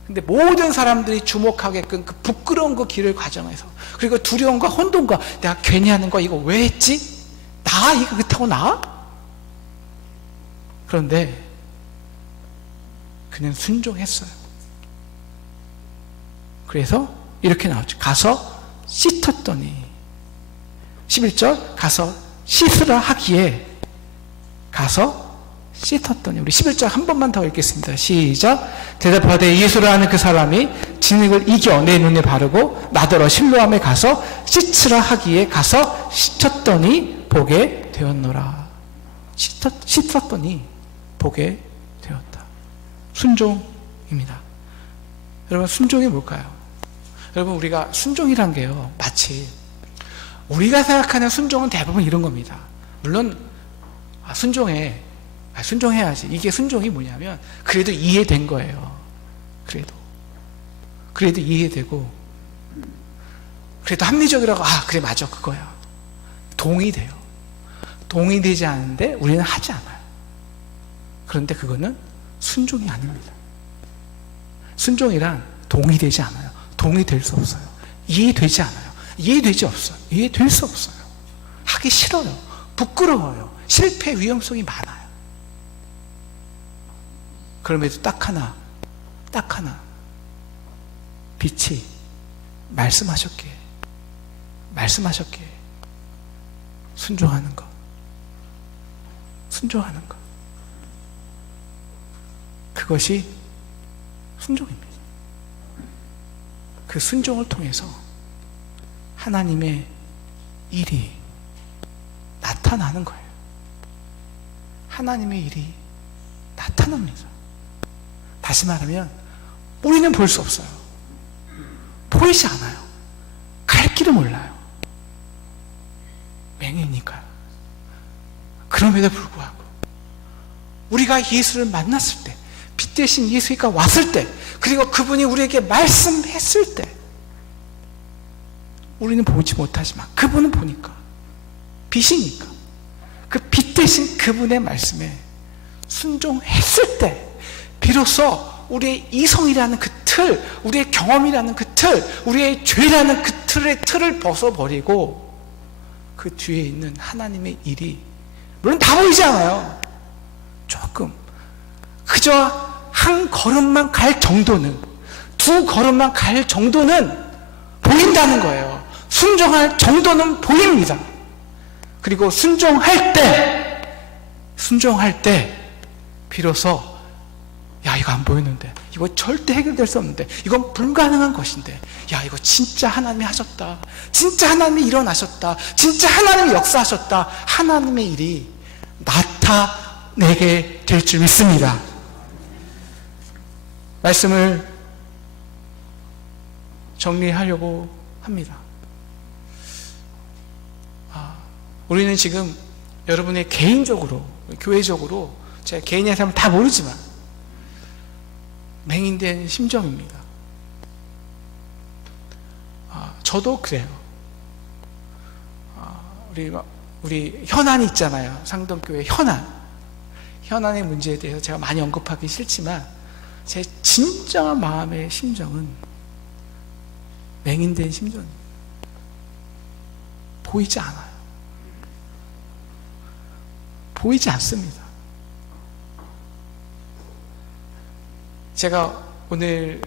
근데 모든 사람들이 주목하게끔 그 부끄러운 그 길을 과정해서 그리고 두려움과 혼돈과 내가 괜히 하는 거 이거 왜 했지? 나 이거 그렇다고 나? 그런데 그는 순종했어요. 그래서 이렇게 나오죠. 가서 씻었더니 11절 가서 씻으라 하기에 가서 씻었더니 우리 11절 한 번만 더 읽겠습니다. 시작. 대답하되 예수라 하는 그 사람이 진흙을 이겨 내 눈에 바르고 나더러 실로암에 가서 씻으라 하기에 가서 씻었더니 보게 되었노라. 씻었더니 보게 되었다. 순종입니다. 여러분, 순종이 뭘까요? 여러분, 우리가 순종이란 게요, 마치 우리가 생각하는 순종은 대부분 이런 겁니다. 물론 순종해야지. 이게 순종이 뭐냐면 그래도 이해된 거예요. 그래도 이해되고 그래도 합리적이라고 그래 맞아 그거야. 동의돼요. 동의되지 않은데 우리는 하지 않아요. 그런데 그거는 순종이 아닙니다. 순종이란 동의되지 않아요. 동의될 수 없어요. 이해되지 않아요. 이해될 수 없어요. 하기 싫어요. 부끄러워요. 실패 위험성이 많아요. 그럼에도 딱 하나 빛이 말씀하셨기에 순종하는 것. 그것이 순종입니다. 그 순종을 통해서 하나님의 일이 나타나는 거예요. 하나님의 일이 나타납니다. 다시 말하면 우리는 볼 수 없어요. 보이지 않아요. 갈 길을 몰라요. 맹이니까요. 그럼에도 불구하고 우리가 예수를 만났을 때, 빛 대신 예수가 왔을 때, 그리고 그분이 우리에게 말씀했을 때 우리는 보지 못하지만 그분은 보니까, 빛이니까 그 빛 대신 그분의 말씀에 순종했을 때 비로소 우리의 이성이라는 그 틀, 우리의 경험이라는 그 틀, 우리의 죄라는 그 틀을 벗어버리고 그 뒤에 있는 하나님의 일이, 물론 다 보이지 않아요. 조금 그저 한 걸음만 갈 정도는, 두 걸음만 갈 정도는 보인다는 거예요. 순종할 정도는 보입니다. 그리고 순종할 때 비로소 이거 안 보이는데, 이거 절대 해결될 수 없는데, 이건 불가능한 것인데, 이거 진짜 하나님이 하셨다, 진짜 하나님이 일어나셨다, 진짜 하나님이 역사하셨다, 하나님의 일이 나타내게 될 줄 믿습니다. 말씀을 정리하려고 합니다. 우리는 지금 여러분의 개인적으로, 교회적으로, 제 개인의 삶을 다 모르지만 맹인된 심정입니다. 저도 그래요. 우리 현안이 있잖아요. 상동교회 현안의 문제에 대해서 제가 많이 언급하기 싫지만 제 진정한 마음의 심정은 맹인된 심정입니다. 보이지 않아요. 보이지 않습니다. 제가 오늘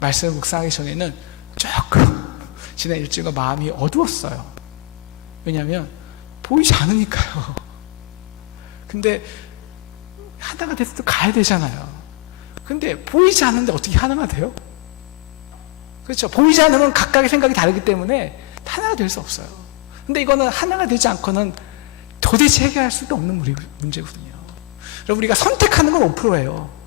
말씀을 묵상하기 전에는 조금 지난 일주일가 마음이 어두웠어요. 왜냐하면 보이지 않으니까요. 근데 하나가 됐을 때 가야 되잖아요. 근데 보이지 않는데 어떻게 하나가 돼요? 그렇죠. 보이지 않으면 각각의 생각이 다르기 때문에 하나가 될 수 없어요. 근데 이거는 하나가 되지 않고는 도대체 해결할 수도 없는 문제거든요. 여러분, 우리가 선택하는 건 5%예요.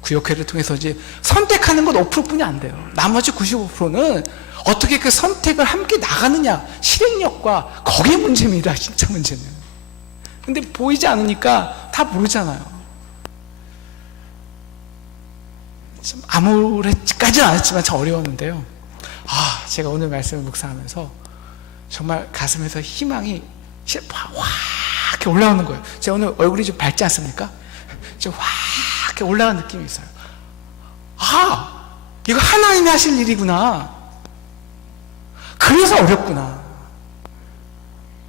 구역회를 통해서 이제 선택하는 건 5%뿐이 안 돼요. 나머지 95%는 어떻게 그 선택을 함께 나가느냐, 실행력과 거기에 문제입니다. 진짜 문제는. 근데 보이지 않으니까 다 모르잖아요. 좀 아무렇지까지는 않았지만 참 어려웠는데요. 제가 오늘 말씀을 묵상하면서 정말 가슴에서 희망이 확 이렇게 올라오는 거예요. 제가 오늘 얼굴이 좀 밝지 않습니까? 좀 확 이렇게 올라가는 느낌이 있어요. 이거 하나님이 하실 일이구나. 그래서 어렵구나.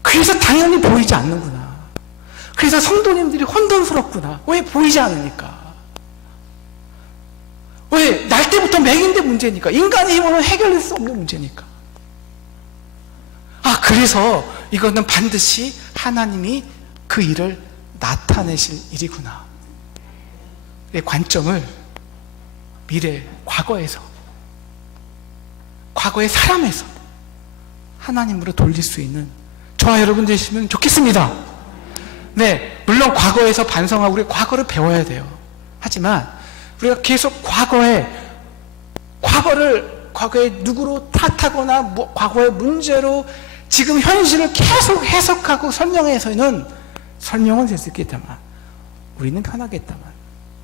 그래서 당연히 보이지 않는구나. 그래서 성도님들이 혼돈스럽구나. 왜 보이지 않으니까. 왜? 날 때부터 맥인데 문제니까. 인간의 힘으로는 해결할 수 없는 문제니까. 그래서 이거는 반드시 하나님이 그 일을 나타내실 일이구나. 내 관점을 미래, 과거에서, 과거의 사람에서 하나님으로 돌릴 수 있는 저와 여러분 되시면 좋겠습니다. 네, 물론 과거에서 반성하고 우리가 과거를 배워야 돼요. 하지만 우리가 계속 과거에 누구로 탓하거나 과거의 문제로 지금 현실을 계속 해석하고 설명해서는 설명은 될 수 있겠다만 우리는 편하겠다만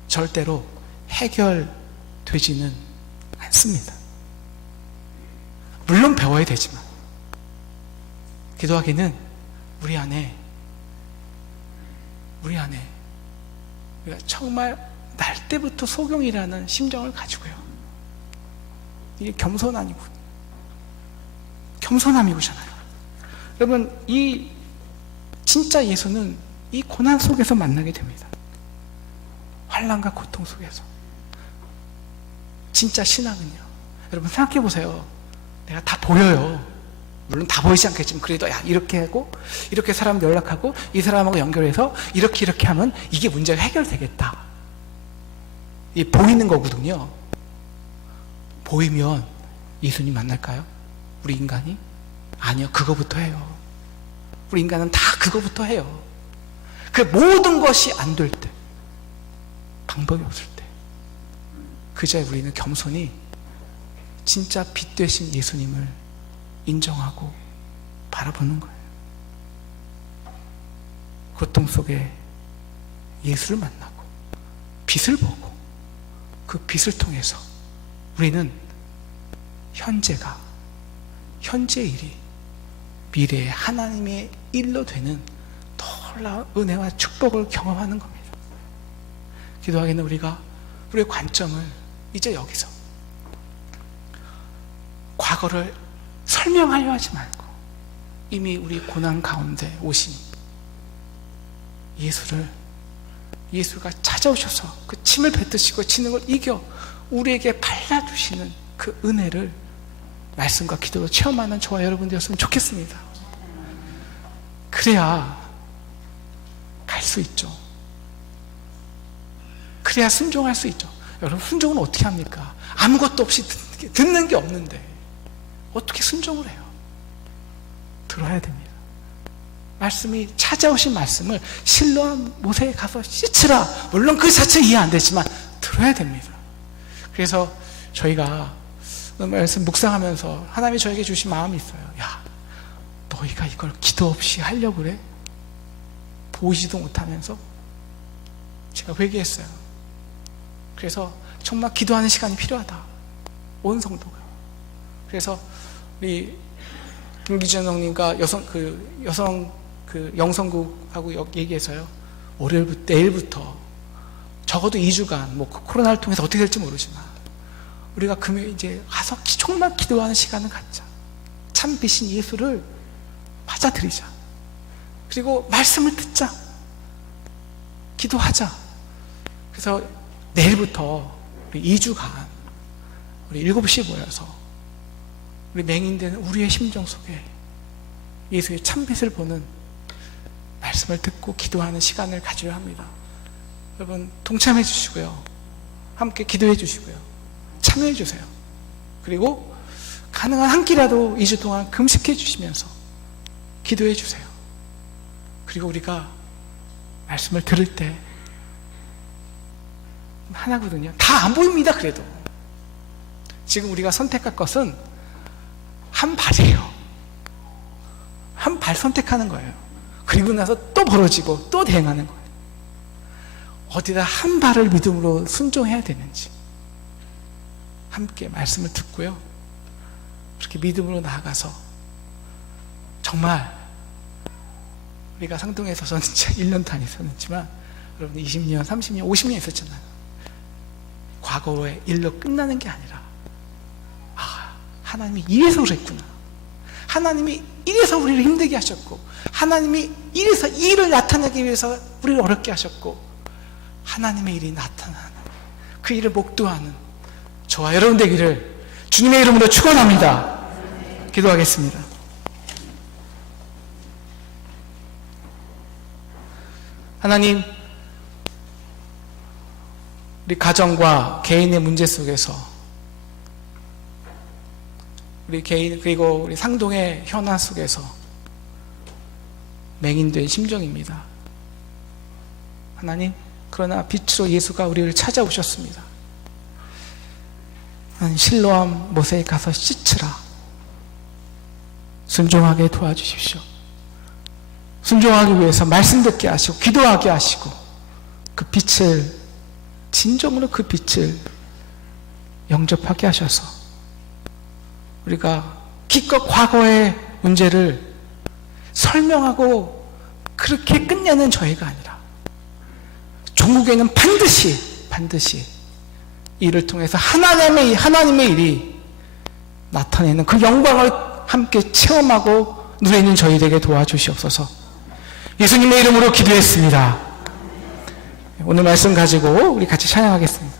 절대로 해결되지는 않습니다. 물론 배워야 되지만 기도하기는 우리 안에 우리가 정말 날 때부터 소경이라는 심정을 가지고요. 이게 겸손함이잖아요. 여러분, 이 진짜 예수는 이 고난 속에서 만나게 됩니다. 환난과 고통 속에서. 진짜 신앙은요. 여러분 생각해 보세요. 내가 다 보여요. 물론 다 보이지 않겠지만 그래도 이렇게 하고 이렇게 사람 연락하고 이 사람하고 연결해서 이렇게 하면 이게 문제가 해결되겠다. 이 보이는 거거든요. 보이면 예수님 만날까요? 우리 인간이? 아니요. 그거부터 해요. 우리 인간은 다 그거부터 해요. 그 모든 것이 안 될 때, 방법이 없을 때, 그저 우리는 겸손히 진짜 빛 되신 예수님을 인정하고 바라보는 거예요. 고통 속에 예수를 만나고 빛을 보고 그 빛을 통해서 우리는 현재의 일이 미래의 하나님의 일로 되는 놀라운 은혜와 축복을 경험하는 겁니다. 기도하기는 우리의 관점을 이제 여기서 과거를 설명하려 하지 말고 이미 우리 고난 가운데 오신 예수가 찾아오셔서 그 침을 뱉으시고 지는 걸 이겨 우리에게 발라주시는 그 은혜를 말씀과 기도로 체험하는 저와 여러분 되었으면 좋겠습니다. 그래야 갈 수 있죠. 그래야 순종할 수 있죠. 여러분, 순종은 어떻게 합니까? 아무것도 없이 듣는 게 없는데 어떻게 순종을 해요? 들어야 됩니다. 말씀이 찾아오신 말씀을 실로암 못에 가서 씻으라. 물론 그 자체 이해 안 되지만 들어야 됩니다. 그래서 저희가 말씀 묵상하면서 하나님이 저에게 주신 마음이 있어요. 야, 너희가 이걸 기도 없이 하려고 그래? 보이지도 못하면서? 제가 회개했어요. 그래서 정말 기도하는 시간이 필요하다. 온 성도가. 그래서 우리 김기준 형님과 영성국하고 얘기해서요. 내일부터 적어도 2주간 코로나를 통해서 어떻게 될지 모르지만 우리가 금요일 이제 가서 정말 기도하는 시간을 갖자. 참 빛인 예수를 받아들이자. 그리고 말씀을 듣자. 기도하자. 그래서 내일부터 우리 2주간 우리 7시에 모여서 우리 맹인된 우리의 심정 속에 예수의 참빛을 보는 말씀을 듣고 기도하는 시간을 가지려 합니다. 여러분 동참해 주시고요. 함께 기도해 주시고요. 참여해 주세요. 그리고 가능한 한 끼라도 2주 동안 금식해 주시면서 기도해 주세요. 그리고 우리가 말씀을 들을 때 하나거든요. 다 안 보입니다. 그래도 지금 우리가 선택할 것은 한 발이에요. 한 발 선택하는 거예요. 그리고 나서 또 벌어지고 또 대응하는 거예요. 어디다 한 발을 믿음으로 순종해야 되는지 함께 말씀을 듣고요. 그렇게 믿음으로 나아가서 정말 우리가 상동에서 저는 진짜 1년도 안 있었지만 여러분 20년, 30년, 50년 있었잖아요. 과거의 일로 끝나는 게 아니라 하나님이 이래서 그랬구나. 하나님이 이래서 우리를 힘들게 하셨고 하나님이 이래서 이 일을 나타내기 위해서 우리를 어렵게 하셨고 하나님의 일이 나타나는 그 일을 목도하는 저와 여러분 되기를 주님의 이름으로 축원합니다. 기도하겠습니다. 하나님, 우리 가정과 개인의 문제 속에서 우리 개인 그리고 우리 상동의 현안 속에서 맹인된 심정입니다. 하나님, 그러나 빛으로 예수가 우리를 찾아오셨습니다. 실로암 못에 가서 씻으라. 순종하게 도와주십시오. 순종하기 위해서 말씀 듣게 하시고 기도하게 하시고 그 빛을 진정으로 그 빛을 영접하게 하셔서 우리가 기껏 과거의 문제를 설명하고 그렇게 끝내는 저희가 아니라 종국에는 반드시 이를 통해서 하나님의 일이 나타내는 그 영광을 함께 체험하고 누리는 저희에게 도와주시옵소서. 예수님의 이름으로 기도했습니다. 오늘 말씀 가지고 우리 같이 찬양하겠습니다.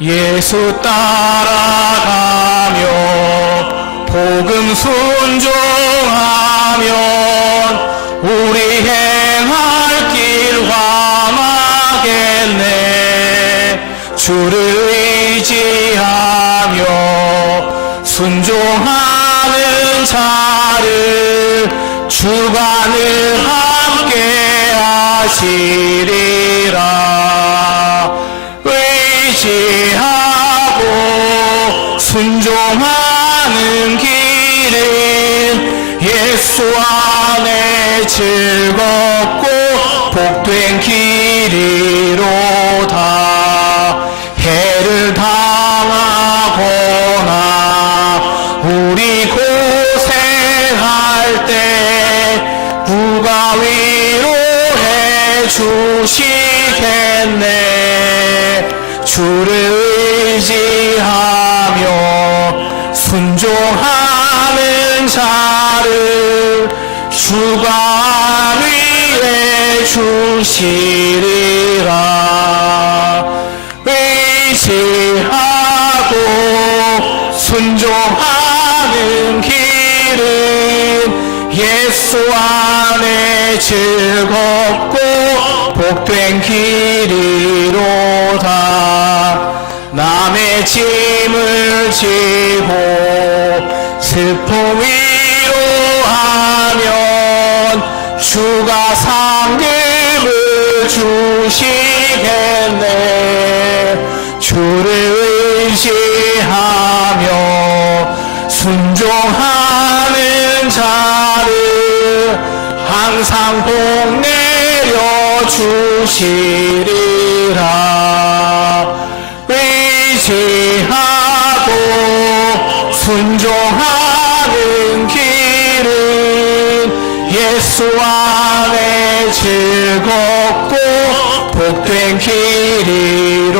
예수 따라가며 복음 순종하면 우리 행할 길 험하겠네. 주를 의지하며 순종하는 자를 주관을 함께 하시리라. 의지하고 순종하는 길은 예수 안에 즐겁고 복된 길이로다. 해를 당하거나 우리 고생할 때 누가 위로해 주시겠네. 주를 의지하며 순종하는 자를 주가 위해 주시리라. 의지하고 순종하는 길은 예수 안에 즐겁고 복된 길이로다. 남의 짐을 지고 슬픔 위로하면 주가 상급을 주시겠네. 주를 의지하며 순종하는 자를 항상 복 내려 주시리라. 의지하고 순종하는 길은 예수 안에 즐겁고 복된 길이로다.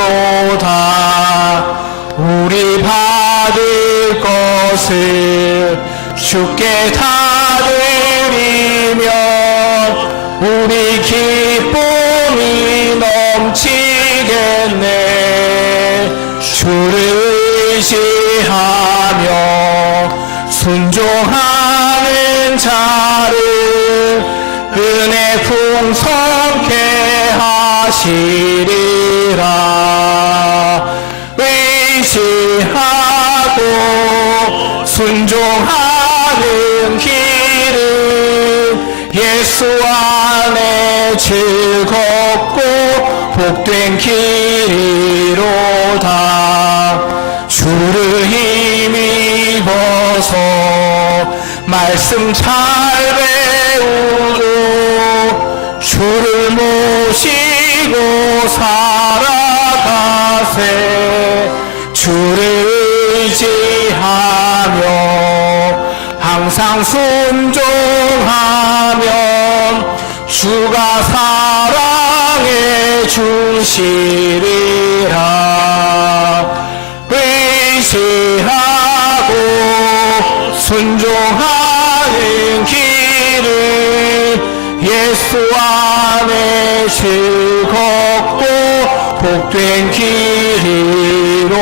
우리 받을 것을 주께 다 드리면 우리 기쁨이 넘치겠네. 주를 의지하며 순종하는 자를 은혜 풍성케 하시리라. 의지하고 순종하는 길은 예수 안에 즐겁고 복된 길이로다. 주를 힘입어서 말씀 잘 배우고 주를 모시고 살아가세. 주를 의지하며 항상 순종하면 주가 사랑해 주시리라. 의지하고 순종하는 길은 예수 안에 즐겁고 복된 길이로다.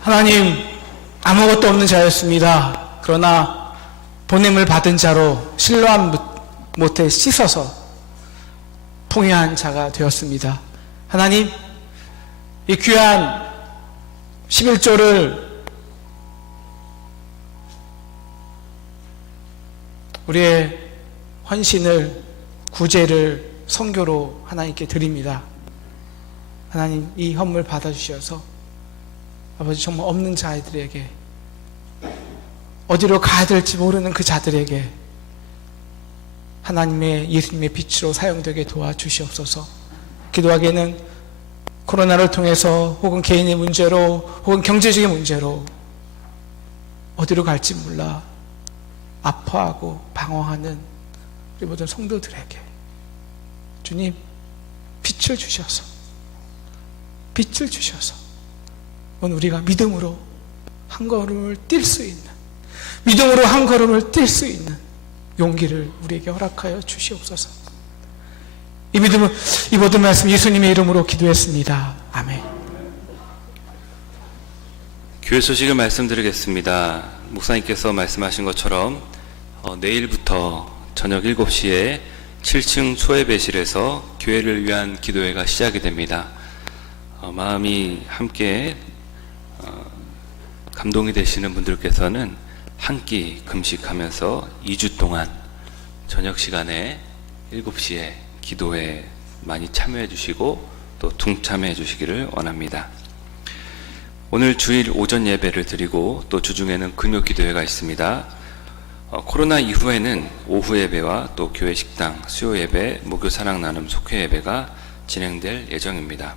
하나님, 아무것도 없는 자였습니다. 그러나 보냄을 받은 자로 실로암 못에 씻어서 통회한 자가 되었습니다. 하나님, 이 귀한 11조를 우리의 헌신을, 구제를 선교로 하나님께 드립니다. 하나님, 이 헌물 받아주셔서 아버지, 정말 없는 자들에게, 어디로 가야 될지 모르는 그 자들에게 하나님의 예수님의 빛으로 사용되게 도와주시옵소서. 기도하기에는 코로나를 통해서 혹은 개인의 문제로 혹은 경제적인 문제로 어디로 갈지 몰라 아파하고 방황하는 우리 모든 성도들에게 주님, 빛을 주셔서 오늘 우리가 믿음으로 한 걸음을 뛸 수 있는, 믿음으로 한 걸음을 뛸 수 있는 용기를 우리에게 허락하여 주시옵소서. 이 모든 말씀 예수님의 이름으로 기도했습니다. 아멘. 교회 소식을 말씀드리겠습니다. 목사님께서 말씀하신 것처럼 내일부터 저녁 7시에 7층 소예배실에서 교회를 위한 기도회가 시작이 됩니다. 마음이 함께 감동이 되시는 분들께서는 한 끼 금식하면서 2주 동안 저녁 시간에 7시에 기도회 많이 참여해 주시고 또 동참해 주시기를 원합니다. 오늘 주일 오전 예배를 드리고 또 주중에는 금요 기도회가 있습니다. 코로나 이후에는 오후 예배와 또 교회 식당, 수요 예배, 목요 사랑 나눔 속회 예배가 진행될 예정입니다.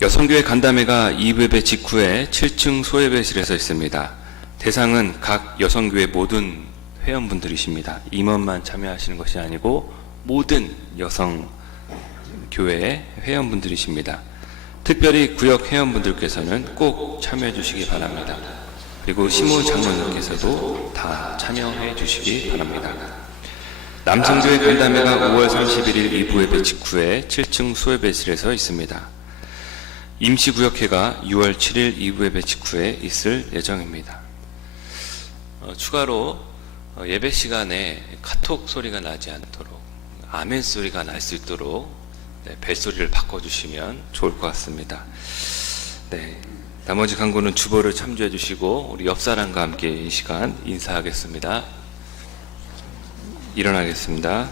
여성교회 간담회가 2부 예배 직후에 7층 소예배실에서 있습니다. 대상은 각 여성교회 모든 회원분들이십니다. 임원만 참여하시는 것이 아니고 모든 여성교회 회원분들이십니다. 특별히 구역 회원분들께서는 꼭 참여해 주시기 바랍니다. 그리고 시모 장로님께서도 다 참여해 주시기 바랍니다. 남성교회 간담회가 5월 31일 2부 예배 직후에 7층 소예배실에서 있습니다. 임시구역회가 6월 7일 2부 예배 직후에 있을 예정입니다. 추가로 예배 시간에 카톡 소리가 나지 않도록 아멘 소리가 날 수 있도록 벨소리를 바꿔주시면 좋을 것 같습니다. 네, 나머지 강구는 주보를 참조해 주시고 우리 옆사람과 함께 이 시간 인사하겠습니다. 일어나겠습니다.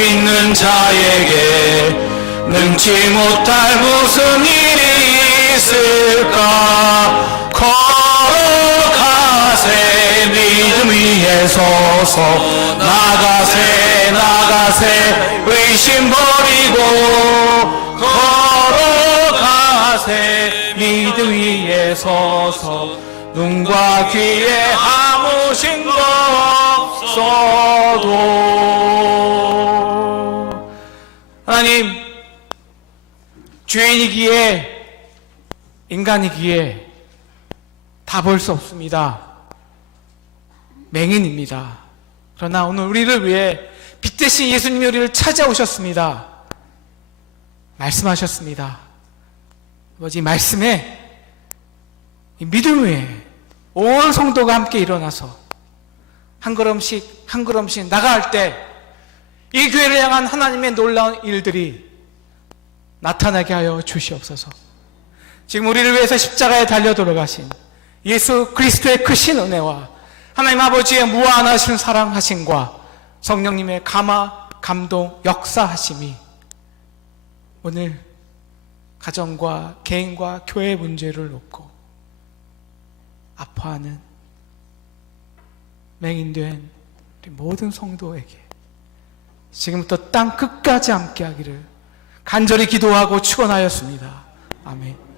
믿는 자에게 능치 못할 무슨 일이 있을까. 걸어가세 믿음 위에 서서 나가세 나가세 의심 버리고 걸어가세 믿음 위에 서서 눈과 귀에 아무 신고 없어도. 하나님, 죄인이기에 인간이기에 다 볼 수 없습니다. 맹인입니다. 그러나 오늘 우리를 위해 빛 대신 예수님이 우리를 찾아오셨습니다. 말씀하셨습니다. 아버지, 말씀에 믿음 위에 온 성도가 함께 일어나서 한 걸음씩 한 걸음씩 나가할 때 이 교회를 향한 하나님의 놀라운 일들이 나타나게 하여 주시옵소서. 지금 우리를 위해서 십자가에 달려 돌아가신 예수 그리스도의 크신 은혜와 하나님 아버지의 무한하신 사랑하심과 성령님의 감화, 감동, 역사하심이 오늘 가정과 개인과 교회 문제를 놓고 아파하는 맹인된 우리 모든 성도에게 지금부터 땅 끝까지 함께하기를 간절히 기도하고 축원하였습니다. 아멘.